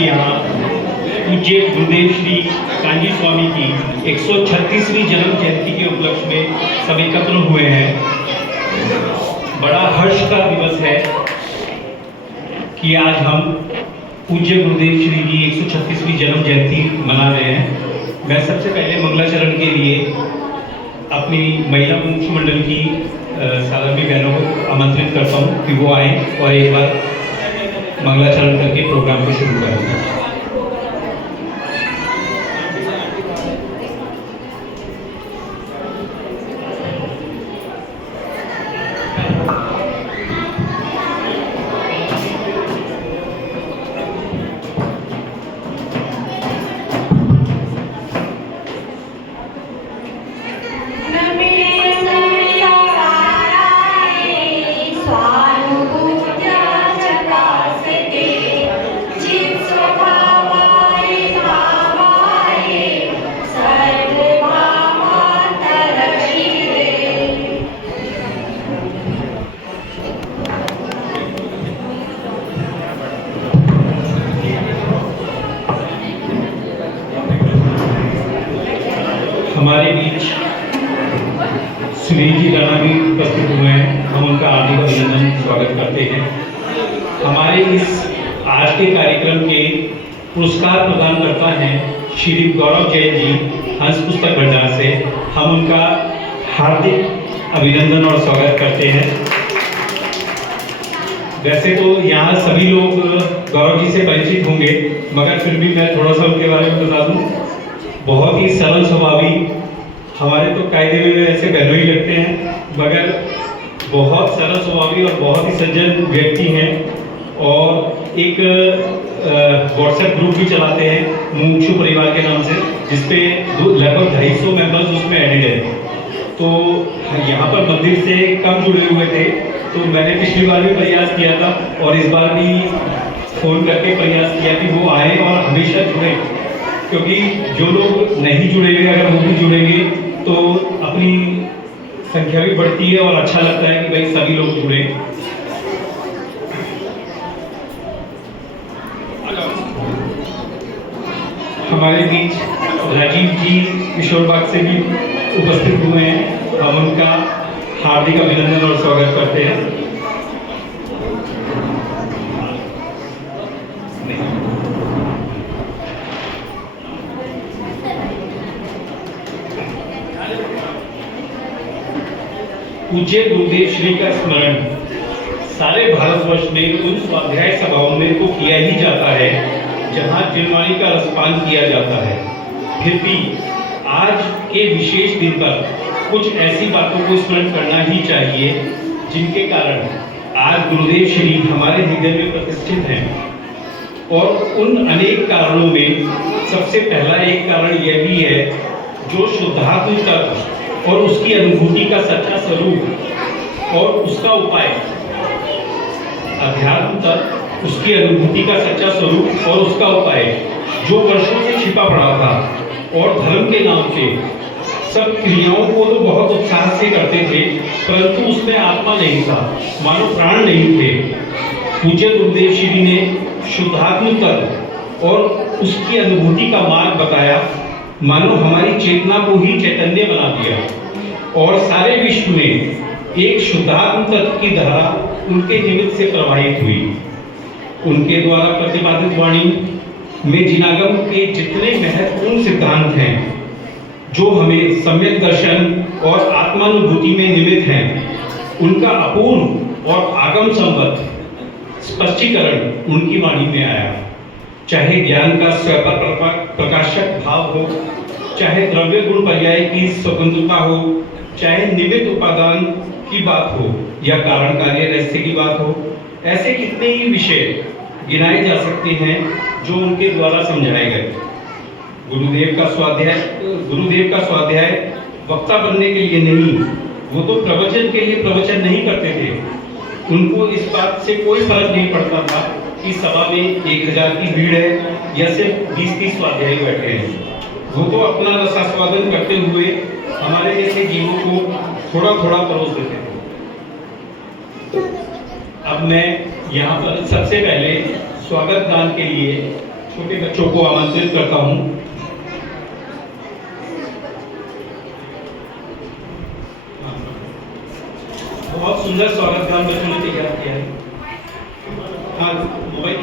कि यहाँ पूज्य गुरुदेव श्री कांजी स्वामी की 136वीं जन्म जयंती के उपलक्ष्य में सब एकत्र हुए हैं। बड़ा हर्ष का दिवस है कि आज हम पूज्य गुरुदेव श्री की 136वीं जन्म जयंती मना रहे हैं। मैं सबसे पहले मंगलाचरण के लिए अपनी महिला मुख्यमंडल की सालवी बहनों को आमंत्रित करता हूँ कि वो आए और एक बार मंगलाचरण करके प्रोग्राम को शुरू करें। हमारे बीच सुनील जी राणा भी उपस्थित हुए हैं। हम उनका हार्दिक अभिनंदन स्वागत करते हैं। हमारे इस आज के कार्यक्रम के पुरस्कार प्रदान करता है श्री गौरव जैन जी हंस पुस्तक भंडार से। हम उनका हार्दिक अभिनंदन और स्वागत करते हैं। वैसे तो यहाँ सभी लोग गौरव जी से परिचित होंगे, मगर फिर भी मैं थोड़ा सा उनके बारे में बता दूँ। बहुत ही सरल स्वभावी, हमारे तो कायदे में ऐसे बहनों ही लगते हैं, मगर बहुत सरल स्वभावी और बहुत ही सज्जन व्यक्ति हैं। और एक व्हाट्सएप ग्रुप भी चलाते हैं मुमुक्षु परिवार के नाम से, जिसपे लगभग 250 मेंबर्स उसमें एडेड हैं। तो यहाँ पर मंदिर से कम जुड़े हुए थे, तो मैंने पिछली बार भी प्रयास किया था और इस बार भी फ़ोन करके प्रयास किया कि वो आए और हमेशा जुड़े, क्योंकि जो लोग नहीं जुड़े हुए अगर वो भी जुड़ेंगे तो अपनी संख्या भी बढ़ती है और अच्छा लगता है कि भाई सभी लोग जुड़े। हमारे बीच राजीव जी किशोर बाग से भी उपस्थित हुए हैं। हम उनका हार्दिक अभिनंदन और स्वागत करते हैं। पूज्य गुरुदेव श्री का स्मरण सारे भारतवर्ष में उन स्वाध्याय सभाओं में तो किया ही जाता है जहां जिनवाणी का रसपान किया जाता है। फिर भी आज के विशेष दिन पर कुछ ऐसी बातों को स्मरण करना ही चाहिए जिनके कारण आज गुरुदेव श्री हमारे हृदय में प्रतिष्ठित हैं। और उन अनेक कारणों में सबसे पहला एक कारण यह भी है, जो शुद्धात्म तत्व और उसकी अनुभूति का सच्चा स्वरूप और उसका उपाय, अध्यात्म तत्व, उसकी अनुभूति का सच्चा स्वरूप और उसका उपाय जो वर्षों से छिपा पड़ा था, और धर्म के नाम से सब क्रियाओं को तो बहुत उत्साह से करते थे, परंतु उसमें आत्मा नहीं था, मानो प्राण नहीं थे। पूज्य गुरुदेव श्री ने शुद्धात्म तत्व और उसकी अनुभूति का मार्ग बताया, मानो हमारी चेतना को ही चैतन्य बना दिया और सारे विश्व में एक शुद्धात्म तत्व की धारा उनके निमित्त से प्रवाहित हुई। उनके द्वारा प्रतिपादित वाणी में जिनागम के जितने महत्वपूर्ण सिद्धांत हैं, जो हमें सम्यक दर्शन और आत्मानुभूति में निमित्त हैं, उनका अपूर्व और आगम संबद्ध स्पष्टीकरण उनकी वाणी में आया। चाहे ज्ञान का स्वयं प्रकाशक भाव हो, चाहे द्रव्य गुण पर्याय की स्वतंत्रता हो, चाहे निमित्त उपादान की बात हो या कारण कार्य रहस्य की बात हो, ऐसे कितने ही विषय गिनाए जा सकते हैं जो उनके द्वारा समझाए गए। गुरुदेव का स्वाध्याय वक्ता बनने के लिए नहीं, वो तो प्रवचन के लिए प्रवचन नहीं करते थे। उनको इस बात से कोई फर्क नहीं पड़ता था कि सभा में 1000 की भीड़ है या सिर्फ 20-30 स्वाध्यायी बैठे हैं। वो तो अपना रसास्वादन करते हुए हमारे जैसे जीवों को थोड़ा थोड़ा परोस देते थे। अब मैं यहाँ पर सबसे पहले स्वागत गान के लिए छोटे बच्चों को आमंत्रित करता हूँ। बहुत सुंदर स्वागत गान बच्चों ने तैयार किया है। हाँ, मोबाइल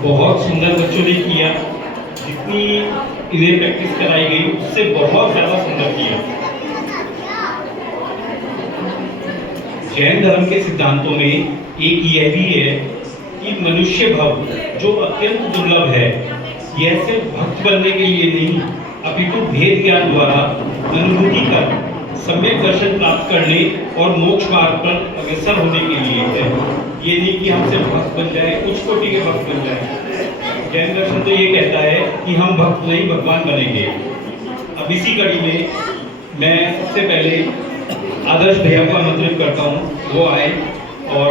बहुत सुंदर बच्चों ने किया। जितनी इन्हें प्रैक्टिस कराई गई उससे बहुत ज्यादा सुंदर किया। जैन धर्म के सिद्धांतों में एक यह भी है कि मनुष्य भाव जो अत्यंत दुर्लभ है, यह सिर्फ भक्त बनने के लिए नहीं अपितु भेद ज्ञान द्वारा अनुभूति कर सम्यक दर्शन प्राप्त करने और मोक्ष मार्ग पर अग्रसर होने के लिए है। ये नहीं कि हम सिर्फ भक्त बन जाए, उच्च कोटि के भक्त बन जाए। जैन दर्शन तो ये कहता है कि हम भक्त नहीं भगवान बनेंगे। अब इसी कड़ी में मैं सबसे पहले आदर्श भैया को आमंत्रित करता हूँ, वो आए और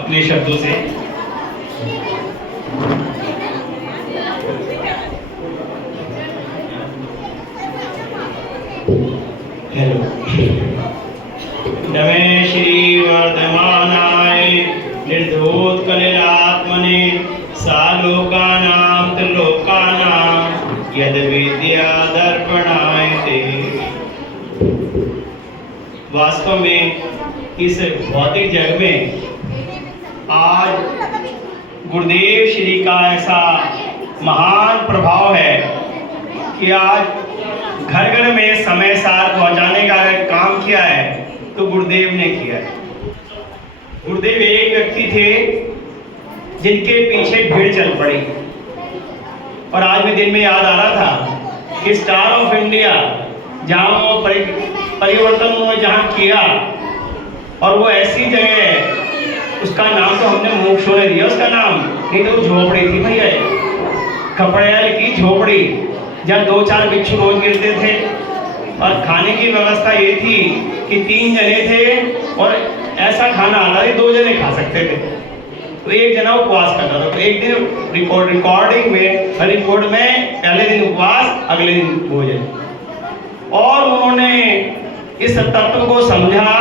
अपने शब्दों से हेलो। नमे श्री वर्धमानाय निर्धोत्कलिलात्मने सालोकानां त्रिलोकानां यद विद्या दर्पणाय ते। वास्तव में इस भौतिक जग में आज गुरुदेव श्री का ऐसा महान प्रभाव है कि आज घर घर में समय सार पहुंचाने का अगर काम किया है तो गुरुदेव ने किया है। गुरुदेव एक व्यक्ति थे जिनके पीछे भीड़ चल पड़ी, और आज भी दिन में याद आ रहा था कि स्टार ऑफ इंडिया जहाँ वो परिवर्तन उन्होंने जहाँ किया, और वो ऐसी जगह है उसका नाम तो हमने मोक्षों ने दिया उसका नाम, नहीं तो झोपड़ी थी भैया, खपड़ेल की झोपड़ी, जहाँ 2-4 बिच्छू रोज गिरते थे। और खाने की व्यवस्था ये थी कि 3 जने थे और ऐसा खाना आता था 2 जने खा सकते थे, तो एक जना उपवास करता था। तो एक दिन रिकॉर्डिंग में रिपोर्ट में पहले दिन उपवास, अगले दिन भोजन। और उन्होंने इस तत्व को समझा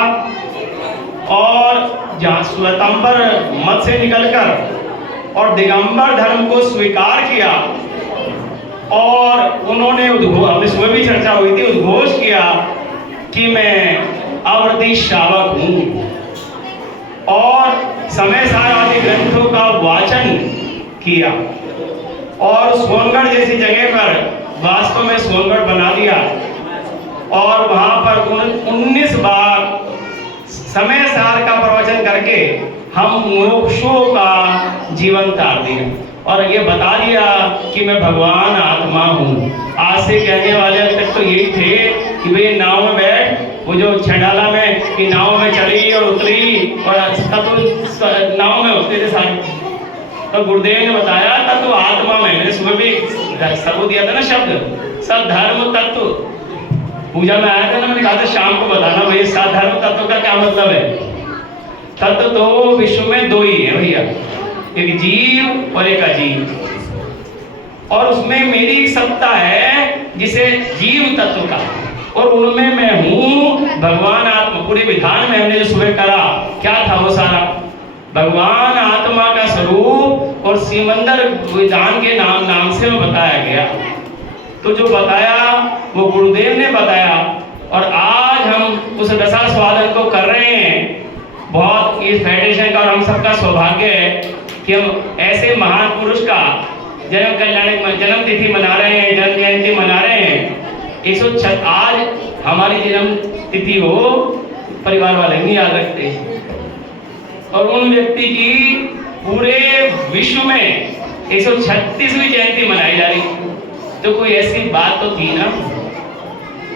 और जहाँ स्वतंत्र मत से निकलकर और दिगंबर धर्म को स्वीकार किया, और उन्होंने हमने सुबह भी चर्चा हुई थी, उद्घोष किया कि मैं अवृति श्रावक हूँ, और समय सार आदि ग्रंथों का वाचन किया, और सोनगढ़ जैसी जगह पर वास्तव में सोनगढ़ बना दिया, और वहां पर 19 बार समय सार का प्रवचन करके हम मोक्षों का जीवन तार दिया, और ये बता दिया कि मैं भगवान आत्मा हूँ। आज से कहने वाले तक तो यही थे कि भाई नाव में बैठ, वो जो छंडाला में कि नाव में चली और उतरी और तत्व नाव में उतरे थे सारे, तो गुरुदेव ने बताया तत्व आत्मा में। मैंने सुबह भी सबको दिया था ना शब्द, सब धर्म तत्व पूजा में आया था ना, मैंने कहा था शाम को बताना भैया सब धर्म तत्व का क्या मतलब है। तत्व तो विश्व में 2 ही है भैया, एक जीव और एक अजीव, और उसमें मेरी एक सत्ता है जिसे जीव तत्व का, और उनमें मैं हूँ भगवान आत्मा। पूरे विधान में हमने जो सुबह करा क्या था वो सारा भगवान आत्मा का स्वरूप और सिमंदर विधान के नाम से वो बताया गया। तो जो बताया वो गुरुदेव ने बताया, और आज हम उस दशास्वादन को कर रहे हैं। बहुत इस फेडरेशन का और हम सबका सौभाग्य है कि हम ऐसे महान पुरुष का जन्म तिथि मना रहे हैं, जन्म जयंती मना रहे हैं। 106 आज हमारी जन्म तिथि हो, परिवार वाले नहीं याद रखते, और उन व्यक्ति की पूरे विश्व में 136वीं जयंती मनाई जा रही। तो कोई ऐसी बात तो थी ना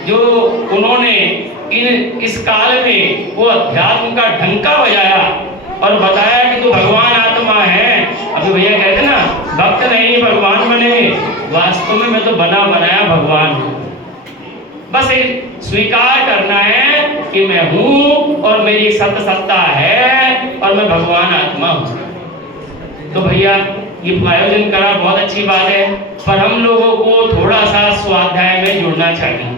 जो उन्होंने इस काल में वो अध्यात्म का ढंका बजाया और बताया कि तू भगवान आत्मा है। अभी भैया कहते ना भक्त नहीं भगवान बने, वास्तव में मैं तो बना बनाया भगवान हूँ। बस एक स्वीकार करना है कि मैं हूँ और मेरी सत्ता है और मैं भगवान आत्मा हूँ। तो भैया ये आयोजन करा बहुत अच्छी बात है, पर हम लोगों को थोड़ा सा स्वाध्याय में जुड़ना चाहिए।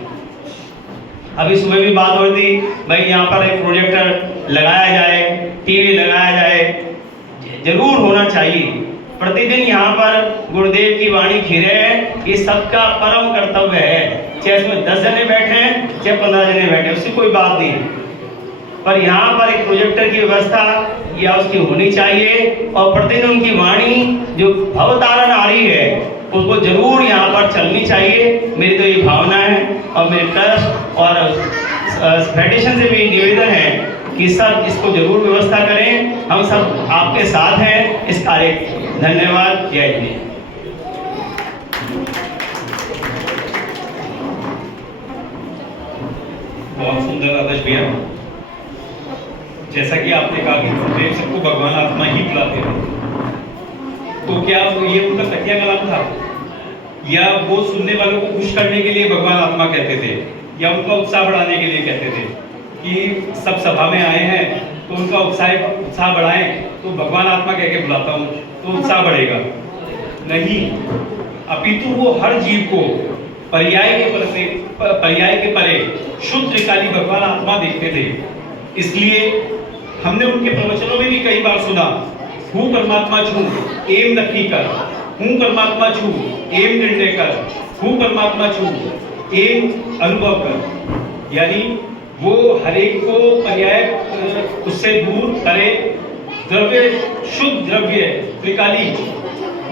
अभी सुबह भी बात हो रही थी भाई यहाँ पर एक प्रोजेक्टर लगाया जाए, टीवी लगाया जाए, जरूर होना चाहिए। प्रतिदिन यहाँ पर गुरुदेव की वाणी घिरे, ये सबका परम कर्तव्य है। चाहे उसमें 10 जने बैठे हैं चाहे 15 जने बैठे, उसकी कोई बात नहीं, पर यहाँ पर एक प्रोजेक्टर की व्यवस्था या उसकी होनी चाहिए, और प्रतिदिन उनकी वाणी जो भवतारण आ रही है उसको जरूर यहाँ पर चलनी चाहिए। मेरी तो ये भावना है, और मेरे ट्रस्ट और फेडरेशन से भी निवेदन है कि सब इसको जरूर व्यवस्था करें। हम सब आपके साथ हैं इस कार्य। धन्यवाद। जय हिंद। बहुत सुंदर आदर्श भैया। जैसा कि आपने कहा कि गुरुदेव सबको भगवान आत्मा ही बुलाते थे, तो क्या ये उनका तकिया कलाम था या वो सुनने वालों को खुश करने के लिए भगवान आत्मा कहते थे, या उनका उत्साह बढ़ाने के लिए कहते थे कि सब सभा में आए हैं तो उनका उत्साह बढ़ाएं, तो भगवान आत्मा कह के बुलाता हूँ तो उत्साह बढ़ेगा। नहीं, अपितु वो हर जीव को पर्याय के परे शुद्ध त्रिकाली भगवान आत्मा देखते थे। इसलिए हमने उनके प्रवचनों में भी कई बार सुना, हूँ परमात्मा छू एम नक्की कर, हूँ परमात्मा छू एम निर्णय कर, हूँ परमात्मा छू एम अनुभव कर। यानी वो हरेक को पर्याय उससे दूर करे, द्रव्य शुद्ध द्रव्य त्रिकाली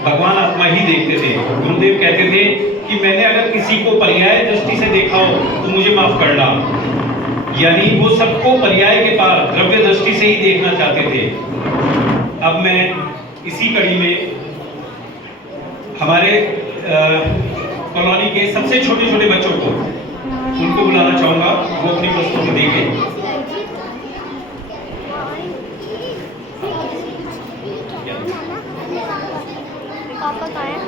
भगवान आत्मा ही देखते थे। गुरुदेव कहते थे कि मैंने अगर किसी को पर्याय दृष्टि से देखा हो तो मुझे माफ करना। यानी वो सबको पर्याय के पार द्रव्य दृष्टि से ही देखना चाहते थे। अब मैं इसी कड़ी में हमारे कॉलोनी के सबसे छोटे छोटे बच्चों को उनको बुलाना चाहूंगा, वो अपनी प्रस्तुति देंगे। पापा कहाँ हैं?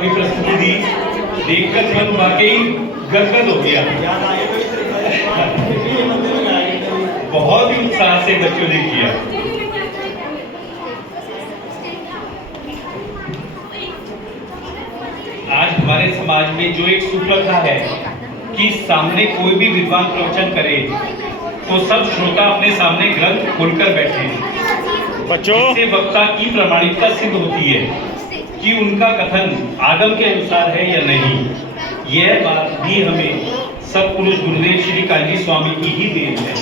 अपनी प्रस्तुति दी, देखकर मन वाकई गदगद हो गया। बहुत ही उत्साह से बच्चों ने किया। आज हमारे समाज में जो एक सुप्रथा है कि सामने कोई भी विद्वान प्रवचन करे तो सब श्रोता अपने सामने ग्रंथ खोलकर बैठे। बच्चों, इससे वक्ता की प्रामाणिकता सिद्ध होती है कि उनका कथन आगम के अनुसार है या नहीं। यह बात भी हमें सतपुरुष गुरुदेव श्री काली स्वामी की ही देन है।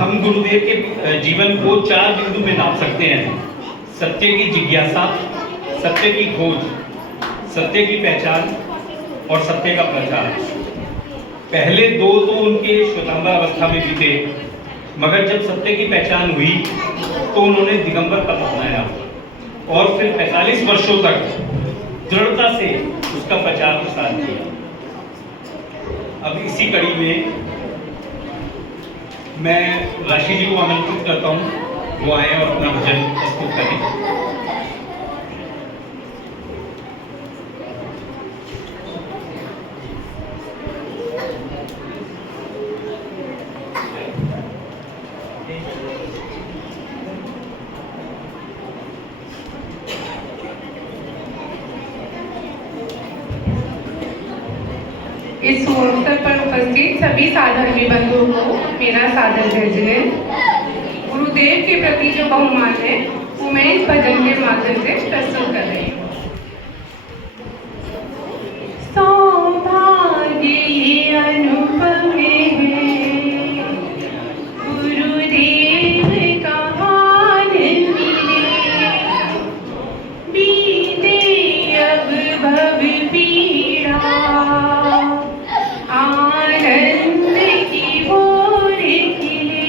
हम गुरुदेव के जीवन को 4 बिंदु में नाप सकते हैं: सत्य की जिज्ञासा, सत्य की खोज, सत्य की पहचान और सत्य का प्रचार। पहले 2 तो उनके श्वेतांबर अवस्था में बीते, मगर जब सत्य की पहचान हुई तो उन्होंने दिगंबर पथ अपनाया और फिर 45 वर्षों तक दृढ़ता से उसका प्रचार प्रसार किया। अब इसी कड़ी में मैं राशि जी को आमंत्रित करता हूँ, वो आए और अपना भजन प्रस्तुत करें। इस अवसर पर उपस्थित सभी साधर्मी बंधुओं को मेरा सादर जय जय। गुरुदेव के प्रति जो बहुमान है वो मैं इस भजन के माध्यम से प्रस्तुत कर रही हूँ। सौभाग्य ये अनुपम है, गुरुदेव का हाल मिले, बीते अब भव पीड़ा, आनंद की भोर खिले।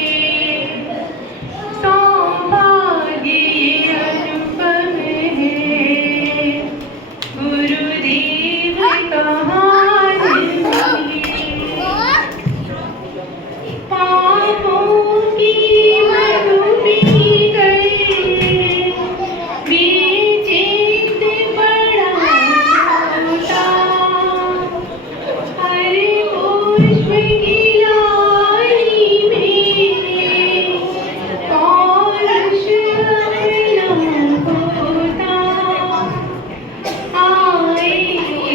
सौभाग्य ये अनुपम है, गुरुदेव का हाल मिले। पापों की मधु पी गए, बेचित पड़ा टूटा, हर पुष्प की लाई में पौरुष अपना होता। आए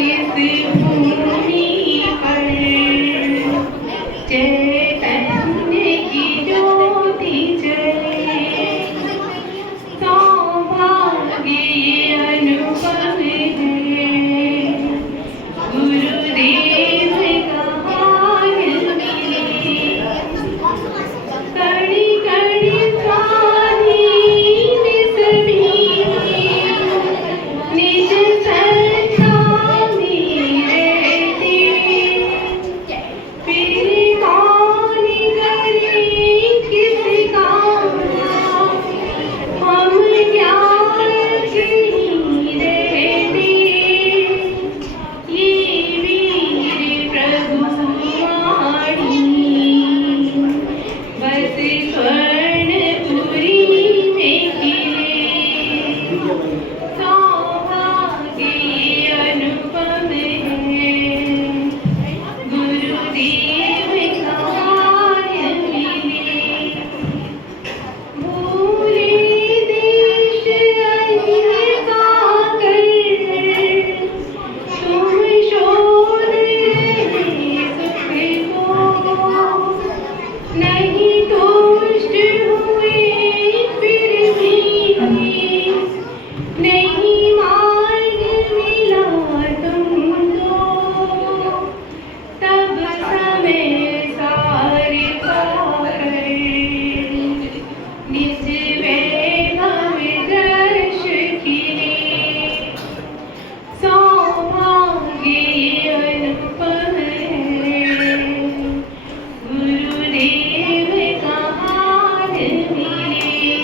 इस भूमि पर चैतन्य की ज्योति जले। सौभाग्य ये अनुपम है, गुरुदेव का हाल मिले। कड़ी कड़ी स्वाधीन सभी, निज सत्ता में रहते। फिर कौन करे किसका, हम ज्ञान नहीं रहते। ये वीर प्रभुवाणी बस स्वर्णपुरी में खिले। सौभाग्य ये अनुपम है, गुरुदेव का हाल मिले। भूले देश अन्य पाकर, तुम शोध रहे सुख को। नहीं तुष्ट हुए फिर भी, नहीं मार्ग मिला तुमको। तब समय सार पाकर, निज वैभव दर्श खिले। सौभाग्य ये अनुपम है, गुरुदेव का हाल मिले।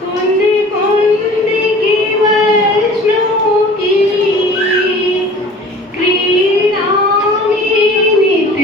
कुंद कुंद की वैष्णव की क्रीड़ा में नित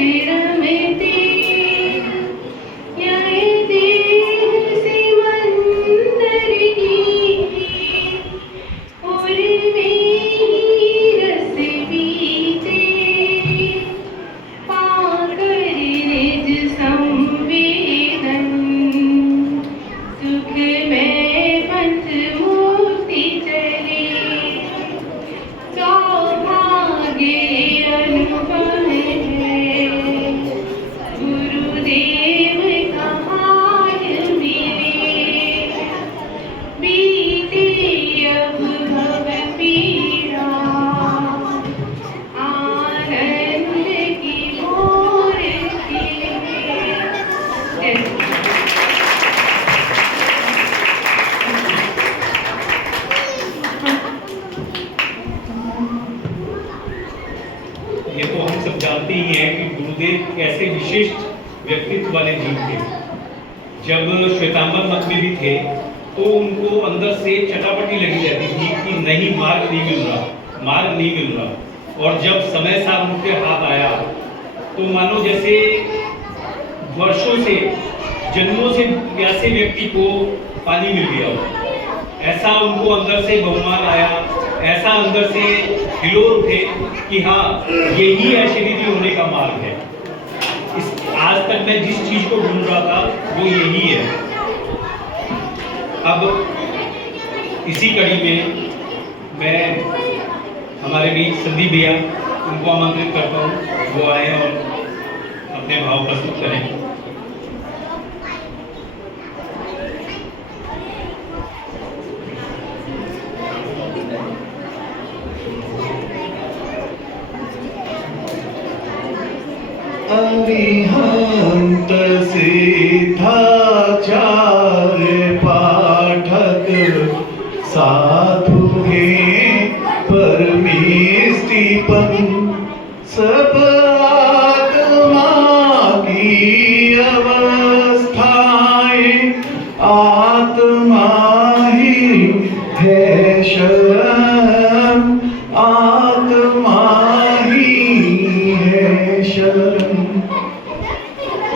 जानते ही हैं कि गुरुदेव ऐसे विशिष्ट व्यक्तित्व वाले जीव थे। जब श्वेतांबर मत में भी थे तो उनको अंदर से चटापटी लगी रहती थी कि नहीं, मार्ग नहीं मिल रहा, मार्ग नहीं मिल रहा। और जब समय साहब उनके हाथ आया तो मानो जैसे वर्षों से, जन्मों से प्यासे व्यक्ति को पानी मिल गया हो। ऐसा उनको अंदर से बहुमान आया, ऐसा अंदर से हिलोर थे कि हाँ, यही ऐश्वर्य होने का मार्ग है। आज तक मैं जिस चीज को ढूंढ रहा था वो यही है। अब इसी कड़ी में मैं हमारे बीच संदीप भैया, उनको आमंत्रित करता हूँ, वो आए और अपने भाव प्रस्तुत करें। अरिहंत सिद्धाचार्य पाठक साधु हैं परमेष्टिपन, सब आत्मा की अवस्थाएं आत्मा ही है शरण, आत्मा ही है शरण।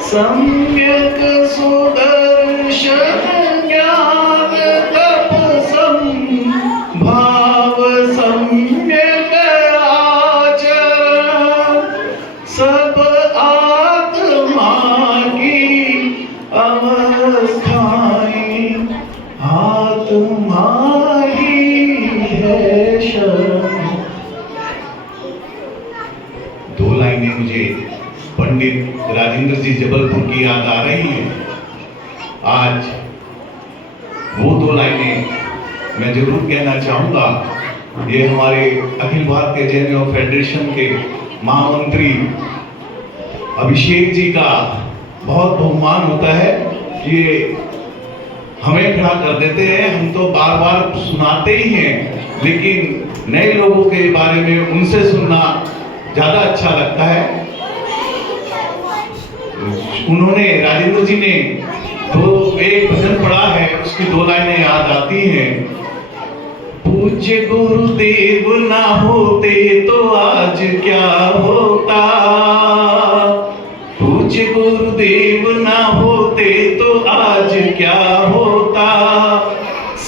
सम्यक सुदर्शन ज्ञान तप भाव सम्यक आचरण, सब आत्मा की अवस्थाएं आत्मा ही है शरण। दो लाइनें मुझे पंडित राजेंद्र जी जबलपुर की याद आ रही है। आज वो दो लाइनें मैं जरूर कहना चाहूंगा। ये हमारे अखिल भारतीय जैन योग फेडरेशन के महामंत्री अभिषेक जी का बहुत बहुमान होता है कि हमें खड़ा कर देते हैं। हम तो बार बार सुनाते ही हैं, लेकिन नए लोगों के बारे में उनसे सुनना ज्यादा अच्छा लगता है। उन्होंने, राजेंद्र जी ने तो एक भजन पढ़ा है, उसकी दो लाइनें याद आती हैं। पूज्य गुरुदेव ना होते तो आज क्या होता, पूज्य गुरुदेव ना होते तो आज क्या होता,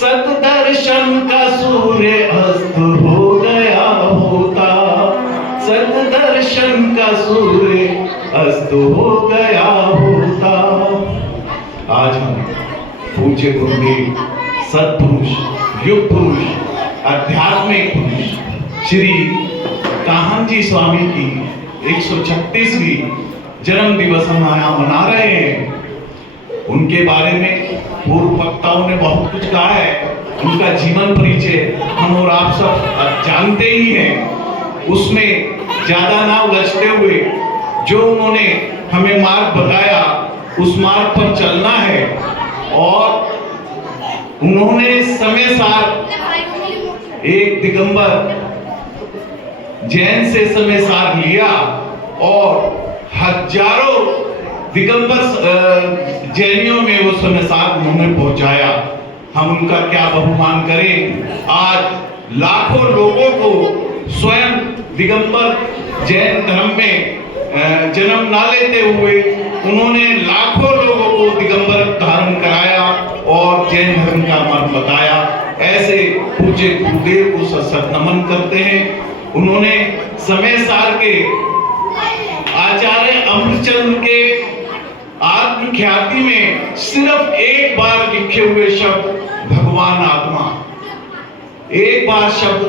सतदर्शन का सूर्य अस्त हो गया होता, सतदर्शन का सूर्य अस्त हो गया होता। आज हम पूज्य गुरुदेव, सत्पुरुष, युग पुरुष, आध्यात्मिक पुरुष श्री कान्हाजी स्वामी की 136वीं जन्म दिवस हम यहाँ मना रहे हैं। उनके बारे में पूर्व वक्ताओं ने बहुत कुछ कहा है। उनका जीवन परिचय हम और आप सब जानते ही हैं। उसमें ज्यादा ना उलझते हुए जो उन्होंने हमें मार्ग बताया, उस मार्ग पर चलना है। और उन्होंने समय सार एक दिगंबर जैन से समय सार लिया और हजारों दिगंबर जैनियों में वो समय सार उन्होंने पहुंचाया। हम उनका क्या बहुमान करें। आज लाखों लोगों को स्वयं दिगंबर जैन धर्म में जन्म ना लेते हुए उन्होंने लाखों लोगों को दिगंबर धारण कराया और जैन धर्म का मर्म बताया। ऐसे पूज्य गुरुदेव को सत नमन करते हैं। उन्होंने समय सार के आचार्य अमृतचंद्र के आत्मख्याति में सिर्फ एक बार लिखे हुए शब्द भगवान आत्मा, एक बार शब्द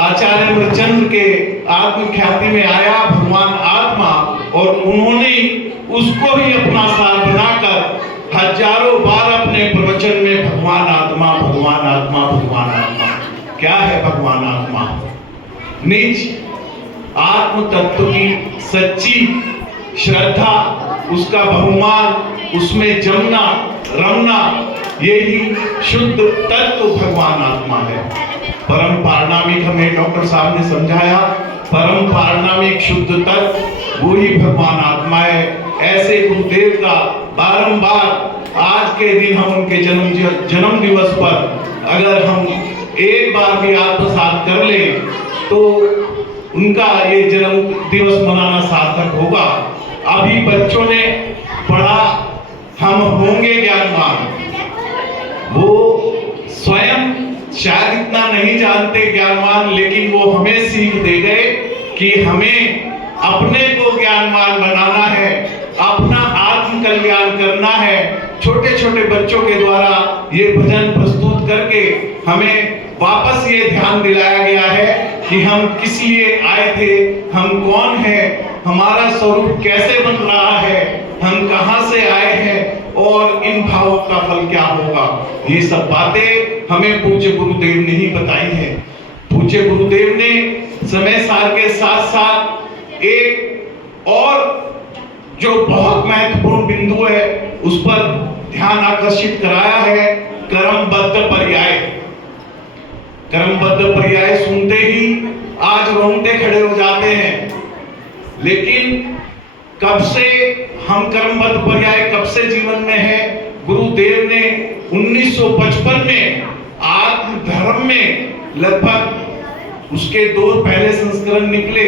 आचार्य अमृतचंद्र के आत्मख्याति में आया भगवान आत्मा, और उन्होंने उसको ही अपना सार बनाकर हजारों बार अपने प्रवचन में भगवान आत्मा, भगवान आत्मा, भगवान आत्मा। क्या है भगवान आत्मा? निज आत्म तत्व की सच्ची श्रद्धा, उसका बहुमान, उसमें जमना रमना, यही शुद्ध तत्व भगवान आत्मा है। परम पारणामिक हमें डॉक्टर साहब ने समझाया परम पारणामिक शुद्ध तत्व वो ही भगवान आत्मा है। ऐसे गुरुदेव का बारंबार आज के दिन हम उनके जन्म दिवस पर अगर हम एक बार भी आत्मसात कर लें तो उनका ये जन्म दिवस मनाना सार्थक होगा। अभी बच्चों ने पढ़ा हम होंगे ज्ञानवान, वो स्वयं शायद इतना नहीं जानते ज्ञानवान, लेकिन वो हमें सीख दे गए कि हमें अपने को ज्ञानवान बनाना है, अपना आत्म कल्याण करना है। छोटे छोटे बच्चों के द्वारा ये भजन प्रस्तुत करके हमें वापस ये ध्यान दिलाया गया है कि हम किस लिए आए थे, हम कौन है, हमारा स्वरूप कैसे बन रहा है, हम कहां से आए हैं और इन भावों का फल क्या होगा। ये सब बातें हमें पूज्य गुरुदेव ने ही बताई है। पूज्य गुरुदेव ने समय सार के साथ साथ एक और जो बहुत महत्वपूर्ण बिंदु है उस पर ध्यान आकर्षित कराया है, कर्मबद्ध पर्याय। कर्मबद्ध पर्याय सुनते ही आज रोंगटे खड़े हो जाते हैं, लेकिन कब से हम कर्मबद्ध पर्याय कब से जीवन में है। गुरुदेव ने 1955 में आत्म धर्म में लगभग उसके 2 पहले संस्करण निकले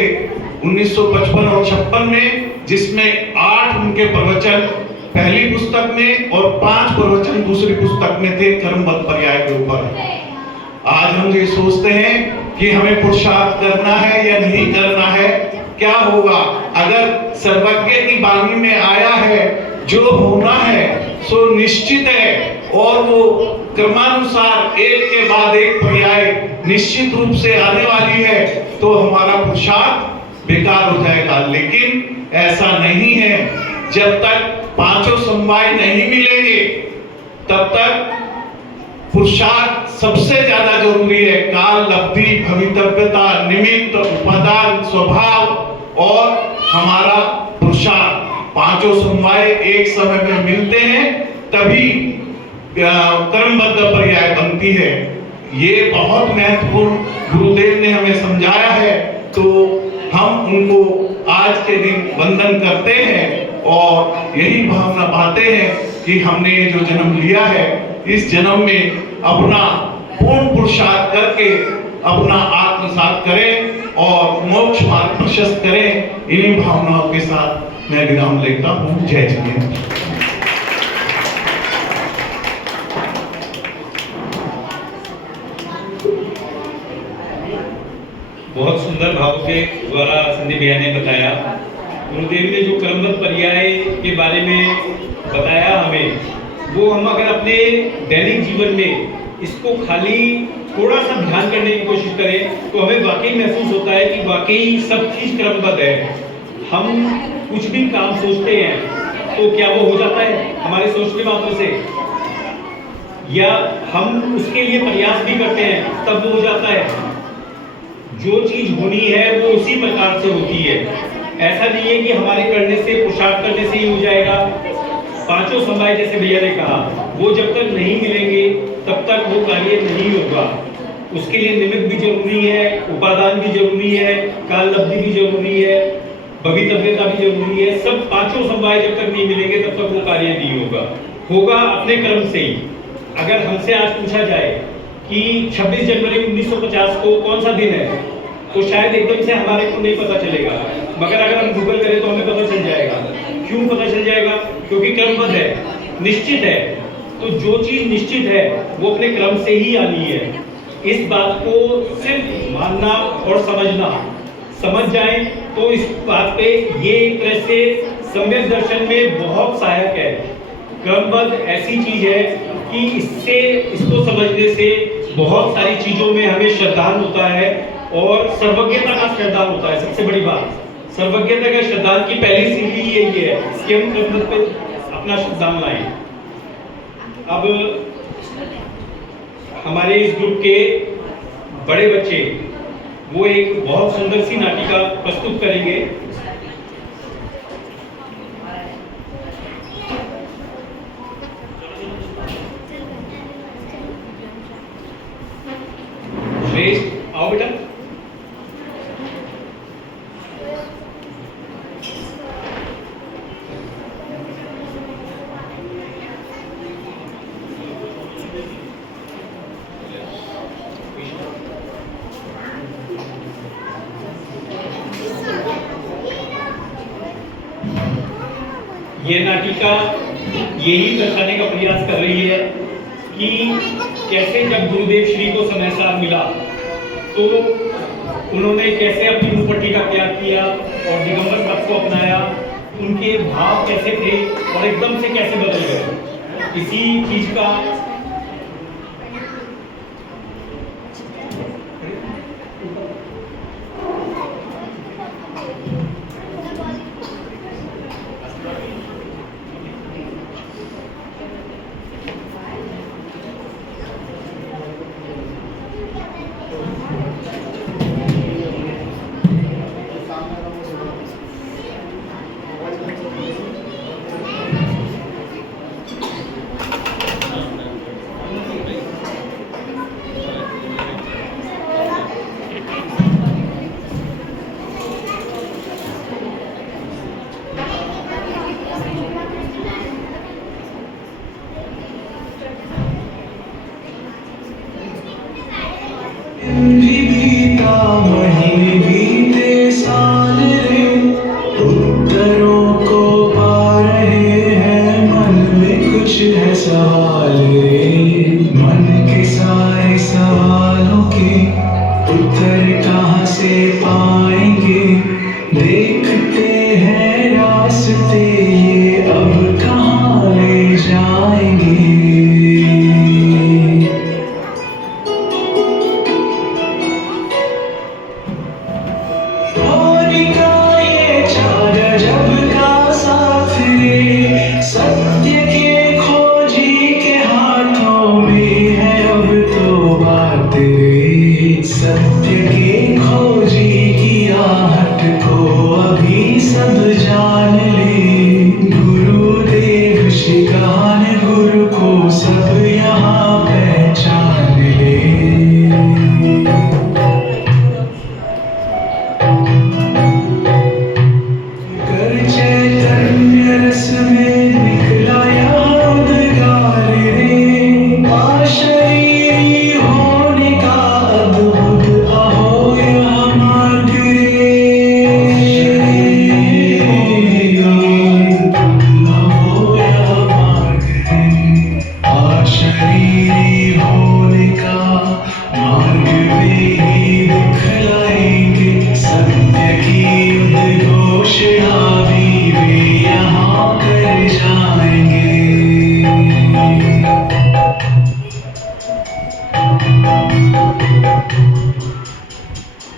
1955 और 56 में, जिसमें 8 उनके प्रवचन पहली पुस्तक में और 5 प्रवचन दूसरी पुस्तक में थे कर्मबद्ध पर्याय के ऊपर। आज हम ये सोचते हैं कि हमें पुरुषार्थ करना है या नहीं करना है, क्या होगा। अगर सर्वज्ञ की वाणी में आया है जो होना है सो निश्चित है, और वो क्रमानुसार एक के बाद एक पर्याय निश्चित रूप से आने वाली है, तो हमारा पुरुषार्थ बेकार हो जाएगा। लेकिन ऐसा नहीं है, जब तक 5 समवाय नहीं मिलेंगे तब तक पुरुषार्थ सबसे ज्यादा जरूरी है। काल, लब्धि, भवितव्यता, निमित्त, उपादान, स्वभाव और हमारा पुरुषार्थ, 5 समवाय एक समय में मिलते हैं तभी कर्मबद्ध पर्याय बनती है। ये बहुत महत्वपूर्ण गुरुदेव ने हमें समझाया है, तो हम उनको आज के दिन वंदन करते हैं और यही भावना पाते हैं कि हमने ये जो जन्म लिया है, इस जन्म में अपना पूर्ण पुरुषार्थ करके अपना आत्मसात करें और मोक्ष मार्ग प्रशस्त करें। इन्हीं भावनाओं के साथ मैं विराम लेता हूँ। जय जिनेन्द्र। बहुत सुंदर भाव के द्वारा संदीप भैया ने बताया। गुरुदेव ने जो कर्मबद्ध पर्याय के बारे में बताया हमें, वो हम अगर अपने दैनिक जीवन में इसको खाली थोड़ा सा ध्यान करने की कोशिश करें तो हमें वाकई महसूस होता है कि वाकई सब चीज क्रमबद्ध है। हम कुछ भी काम सोचते हैं तो क्या वो हो जाता है हमारे सोचने मात्र से, या हम उसके लिए प्रयास भी करते हैं तब वो हो जाता है। जो चीज होनी है वो उसी प्रकार से होती है। ऐसा नहीं है कि हमारे करने से, पुरुषार्थ करने से ही हो जाएगा। 5 समवाय जैसे भैया ने कहा, वो जब तक नहीं मिलेंगे तब तक वो कार्य नहीं होगा। उसके लिए निमित्त भी जरूरी है, उपादान भी जरूरी है, काल लब्धि भी जरूरी है, भवितव्यता भी जरूरी है। सब 5 समवाय जब तक नहीं मिलेंगे तब तक वो कार्य नहीं होगा। होगा अपने कर्म से ही। अगर हमसे आज पूछा जाए कि 26 जनवरी 1950 को कौन सा दिन है, तो शायद एकदम से हमारे को नहीं पता चलेगा, मगर अगर हम गूगल करें तो हमें पता चल जाएगा। क्यों पता चल जाएगा? क्योंकि क्रमबद्ध है, निश्चित है। तो जो चीज निश्चित है वो अपने क्रम से ही आनी है। इस बात को सिर्फ मानना और समझना, समझ जाए तो इस बात पे ये एक तरह से सम्यक दर्शन में बहुत सहायक है। क्रमबद्ध ऐसी चीज है कि इसको समझने से बहुत सारी चीजों में हमें श्रद्धान होता है और सर्वज्ञता का श्रद्धान होता है। सबसे बड़ी बात, सर्वज्ञता का श्रद्धान की पहली सीढ़ी यही है कि हम क्रमबद्ध पे अपना श्रद्धान लाएं। अब हमारे इस ग्रुप के बड़े बच्चे वो एक बहुत सुंदर सी नाटिका प्रस्तुत करेंगे। श्रेष्ठ, आओ बेटा। ये नाटिका यही दर्शाने का प्रयास कर रही है कि कैसे जब गुरुदेव श्री को समय साथ मिला तो उन्होंने कैसे अपनी मुपट्टी का त्याग किया और दिगंबर पथ को अपनाया, उनके भाव कैसे थे और एकदम से कैसे बदल गए, इसी चीज का बीता महीने बीते साल रे, उत्तरों को पा रहे हैं, मन में कुछ है सवाल रे। मन के सारे सवालों के उत्तर कहाँ से पाएंगे, देखते हैं रास्ते ये अब कहाँ ले जाएंगे। सत्य के खोजी के हाथों में है अब तो बात रे। सत्य के खोजी की आहट को अभी सब जान ले। गुरुदेव शिकान गुरु को सब यहाँ पहचान ले। कर चैतन्य रस में निकला यहाँ उद्गार रे। शरीरी होने का अद्भुत अहो यह मार्ग रे। अहो यह मार्ग रे। शरीरी होने का मार्ग वे ही दिखलाएंगे। सत्य की उद्घोषणा भी वे यहाँ कर जाएंगे।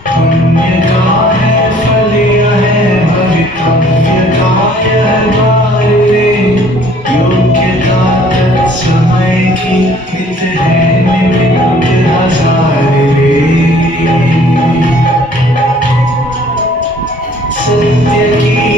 पुण्य का है फल यह है भवितव्य का यह द्वार रे। योग्यता तत्समय की हित है निमित्त हजार रे। सत्य की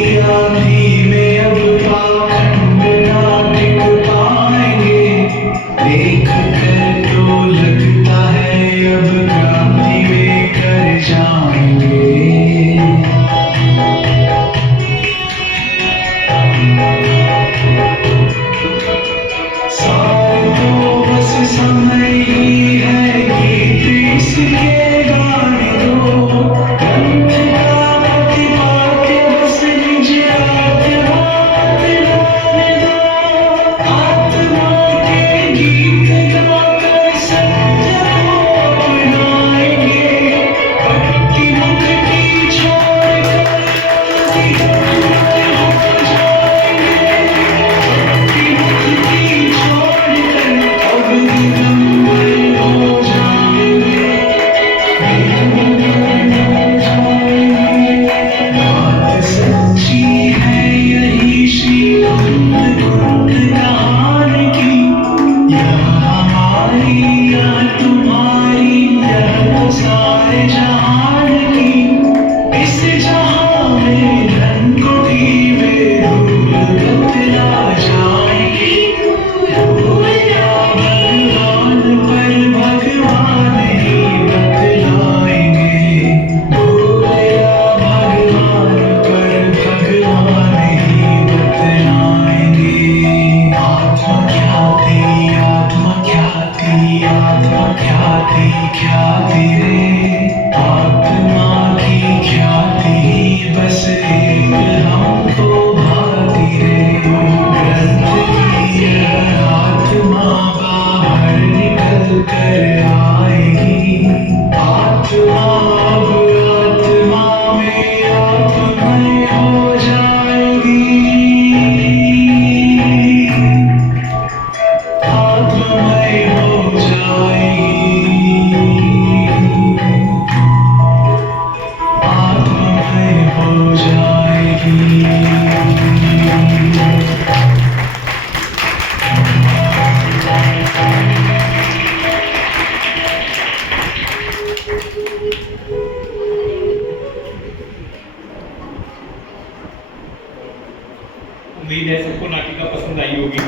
उम्मीद है सबको नाटिका पसंद आई होगी।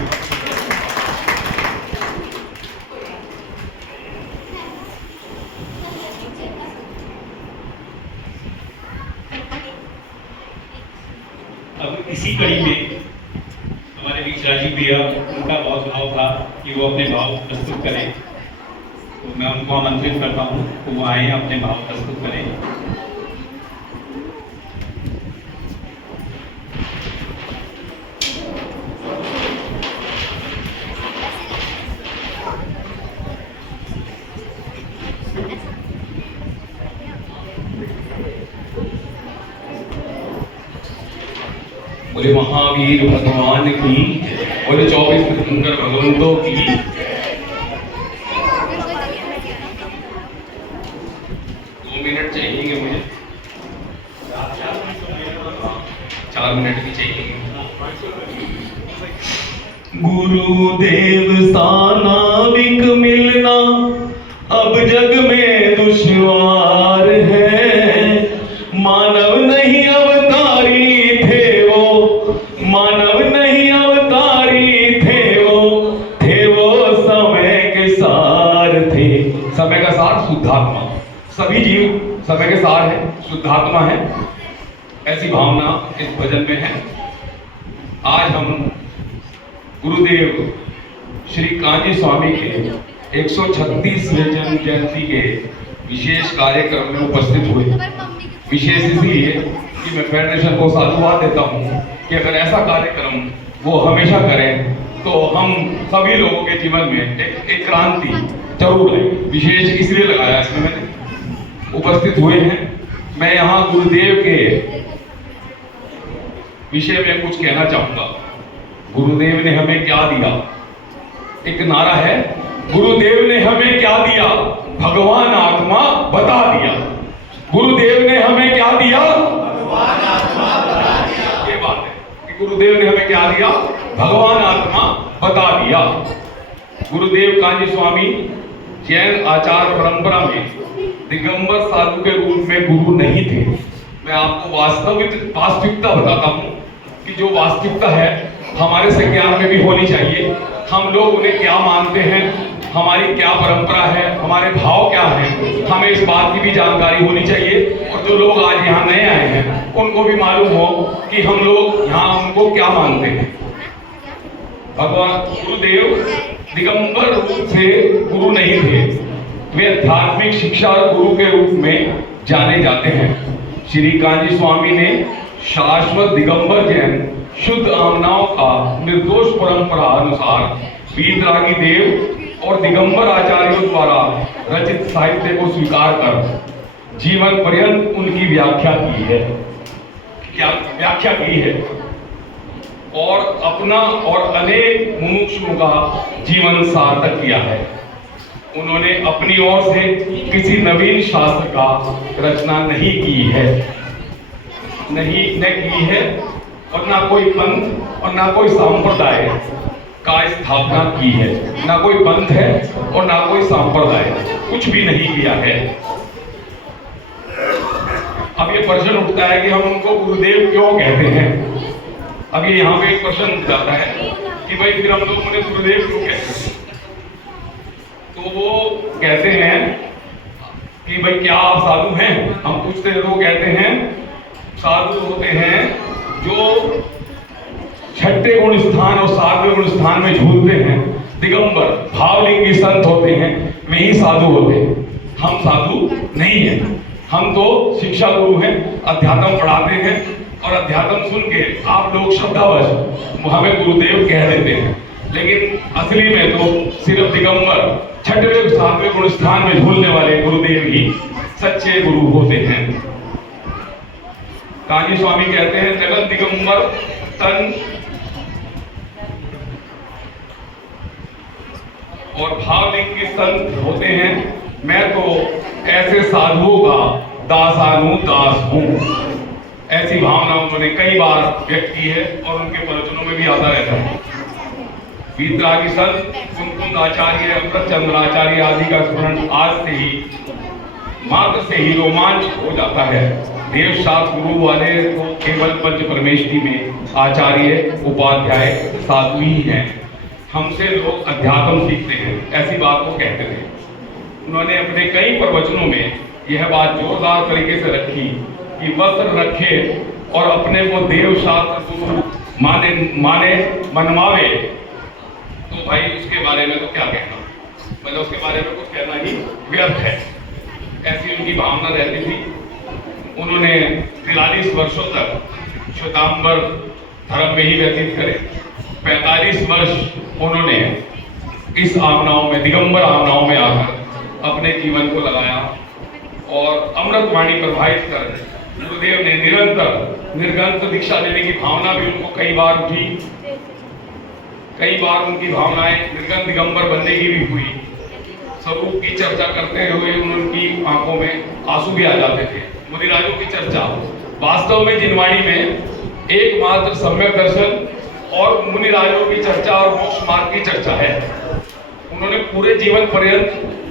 अब इसी कड़ी में हमारे बीच राजीव भैया, उनका बहुत भाव था कि वो अपने भाव प्रस्तुत करें, तो मैं उनको आमंत्रित करता हूँ तो वो आए अपने भाव प्रस्तुत करें। बोले महावीर भगवान की, बोले 24 तीर्थंकर भगवंतों की। 2 मिनट चाहिए मुझे, 4 मिनट भी चाहिए। गुरुदेव सा नाविक मिलना अब जग में दुश्वार है। मानव नहीं अवतारी थे वो, मानव नहीं अवतारी थे वो समय के सार थे। समय का सार शुद्धात्मा, सभी जीव समय के सार है, शुद्धात्मा है, ऐसी भावना इस भजन में है। आज हम गुरुदेव श्री कांजी स्वामी के 136वें जन्म जयंती के विशेष कार्यक्रम में उपस्थित हुए। विशेष इसलिए कि मैं फेडरेशन को साधुवाद देता हूँ कि अगर ऐसा कार्यक्रम वो हमेशा करें तो हम सभी लोगों के जीवन में एक क्रांति जरूर है। विशेष इसलिए लगाया इसमें मैंने, उपस्थित हुए हैं। मैं यहाँ गुरुदेव के विषय में कुछ कहना चाहूंगा। गुरुदेव ने हमें क्या दिया? एक नारा है, गुरुदेव ने हमें क्या दिया? भगवान आत्मा बता दिया। गुरुदेव ने हमें क्या दिया? भगवान आत्मा बता दिया। ये बात है कि गुरुदेव ने हमें क्या दिया? भगवान आत्मा बता दिया। गुरुदेव कांजी स्वामी जैन आचार परंपरा में दिगंबर साधु के रूप में गुरु नहीं थे। मैं आपको वास्तविकता बताता हूँ कि जो वास्तविकता है हमारे संज्ञान में भी होनी चाहिए। हम लोग उन्हें क्या मानते हैं, हमारी क्या परंपरा है, हमारे भाव क्या हैं, हमें इस बात की भी जानकारी होनी चाहिए। और जो लोग आज यहाँ नए आए हैं उनको भी मालूम हो कि हम लोग यहाँ उनको क्या मानते हैं। भगवान गुरुदेव दिगंबर रूप से गुरु नहीं थे, वे आध्यात्मिक शिक्षा गुरु के रूप में जाने जाते हैं। श्री कांजी स्वामी ने शाश्वत दिगंबर जैन शुद्ध आमनाओं का निर्दोष परंपरा अनुसार वीतरागी देव और दिगंबर आचार्यों द्वारा रचित साहित्य को स्वीकार कर जीवन पर्यंत उनकी व्याख्या की है, और अपना और अनेक मुमुक्षुओं का जीवन सार्थक किया है। उन्होंने अपनी ओर से किसी नवीन शास्त्र का रचना नहीं की है और ना कोई पंथ और ना कोई संप्रदाय का स्थापना की है। ना कोई पंथ है और ना कोई संप्रदाय, कुछ भी नहीं किया है। अब ये प्रश्न उठता है कि हम उनको गुरुदेव क्यों कहते हैं। अब ये यहाँ पे एक प्रश्न उठ जाता है कि भाई फिर हम लोग उन्हें गुरुदेव क्यों कहते हैं। तो वो कहते हैं कि भाई क्या आप साधु हैं? हम पूछते हैं तो वो कहते हैं साधु होते हैं जो 6ठे गुण स्थान और 7वें गुण स्थान में झूलते हैं। दिगंबर भावलिंगी संत होते हैं, वे ही साधु होते हैं। हम साधु नहीं हैं, हम तो शिक्षा गुरु हैं, अध्यात्म पढ़ाते हैं और अध्यात्म सुन के आप लोग श्रद्धावश हमें गुरुदेव कह देते हैं। लेकिन असली में तो सिर्फ दिगंबर 6वें 7वें गुण स्थान में झूलने वाले गुरुदेव ही सच्चे गुरु होते हैं। कांजी स्वामी कहते हैं जगत दिगंबर तन और भावलिंगी संत होते हैं। मैं तो ऐसे साधुओं का दासानुदास हूं। ऐसी भावना उन्होंने कई बार व्यक्त की है और उनके प्रवचनों में भी आता रहता है। वीतरागी संत कुंकुंद आचार्य, अमृत चंद्र आचार्य आदि का स्मरण आज से ही मात्र से ही रोमांच हो जाता है। देव शास्त्र गुरु वाले तो केवल पंच परमेष्ठी में आचार्य उपाध्याय साधु ही हैं। हमसे लोग अध्यात्म सीखते हैं, ऐसी बात वो कहते थे। उन्होंने अपने कई प्रवचनों में यह बात जोरदार तरीके से रखी कि वस्त्र रखे और अपने को देव शास्त्र गुरु माने मनवावे, तो भाई उसके बारे में तो क्या कहना, मतलब उसके बारे में कुछ कहना ही व्यर्थ है। ऐसी उनकी भावना रहती थी। उन्होंने 43 वर्षों तक श्वेतांबर धर्म में ही व्यतीत करे। 45 वर्ष उन्होंने इस आमनाओं में, दिगंबर आमनाओं में आकर अपने जीवन को लगाया और अमृतवाणी प्रवाहित कर गुरुदेव ने निरंतर निर्गंत दीक्षा लेने की भावना भी उनको कई बार उठी। कई बार उनकी भावनाएं निर्गंत दिगंबर बनने की भी हुई। स्वरूप की चर्चा करते हुए उनकी आंखों में आंसू भी आ जाते थे। मुनिराजों की चर्चा वास्तव में जिनवाणी में एकमात्र सम्यक दर्शन और मुनिराजों की चर्चा और मोक्ष मार्ग की चर्चा है। उन्होंने पूरे जीवन पर्यंत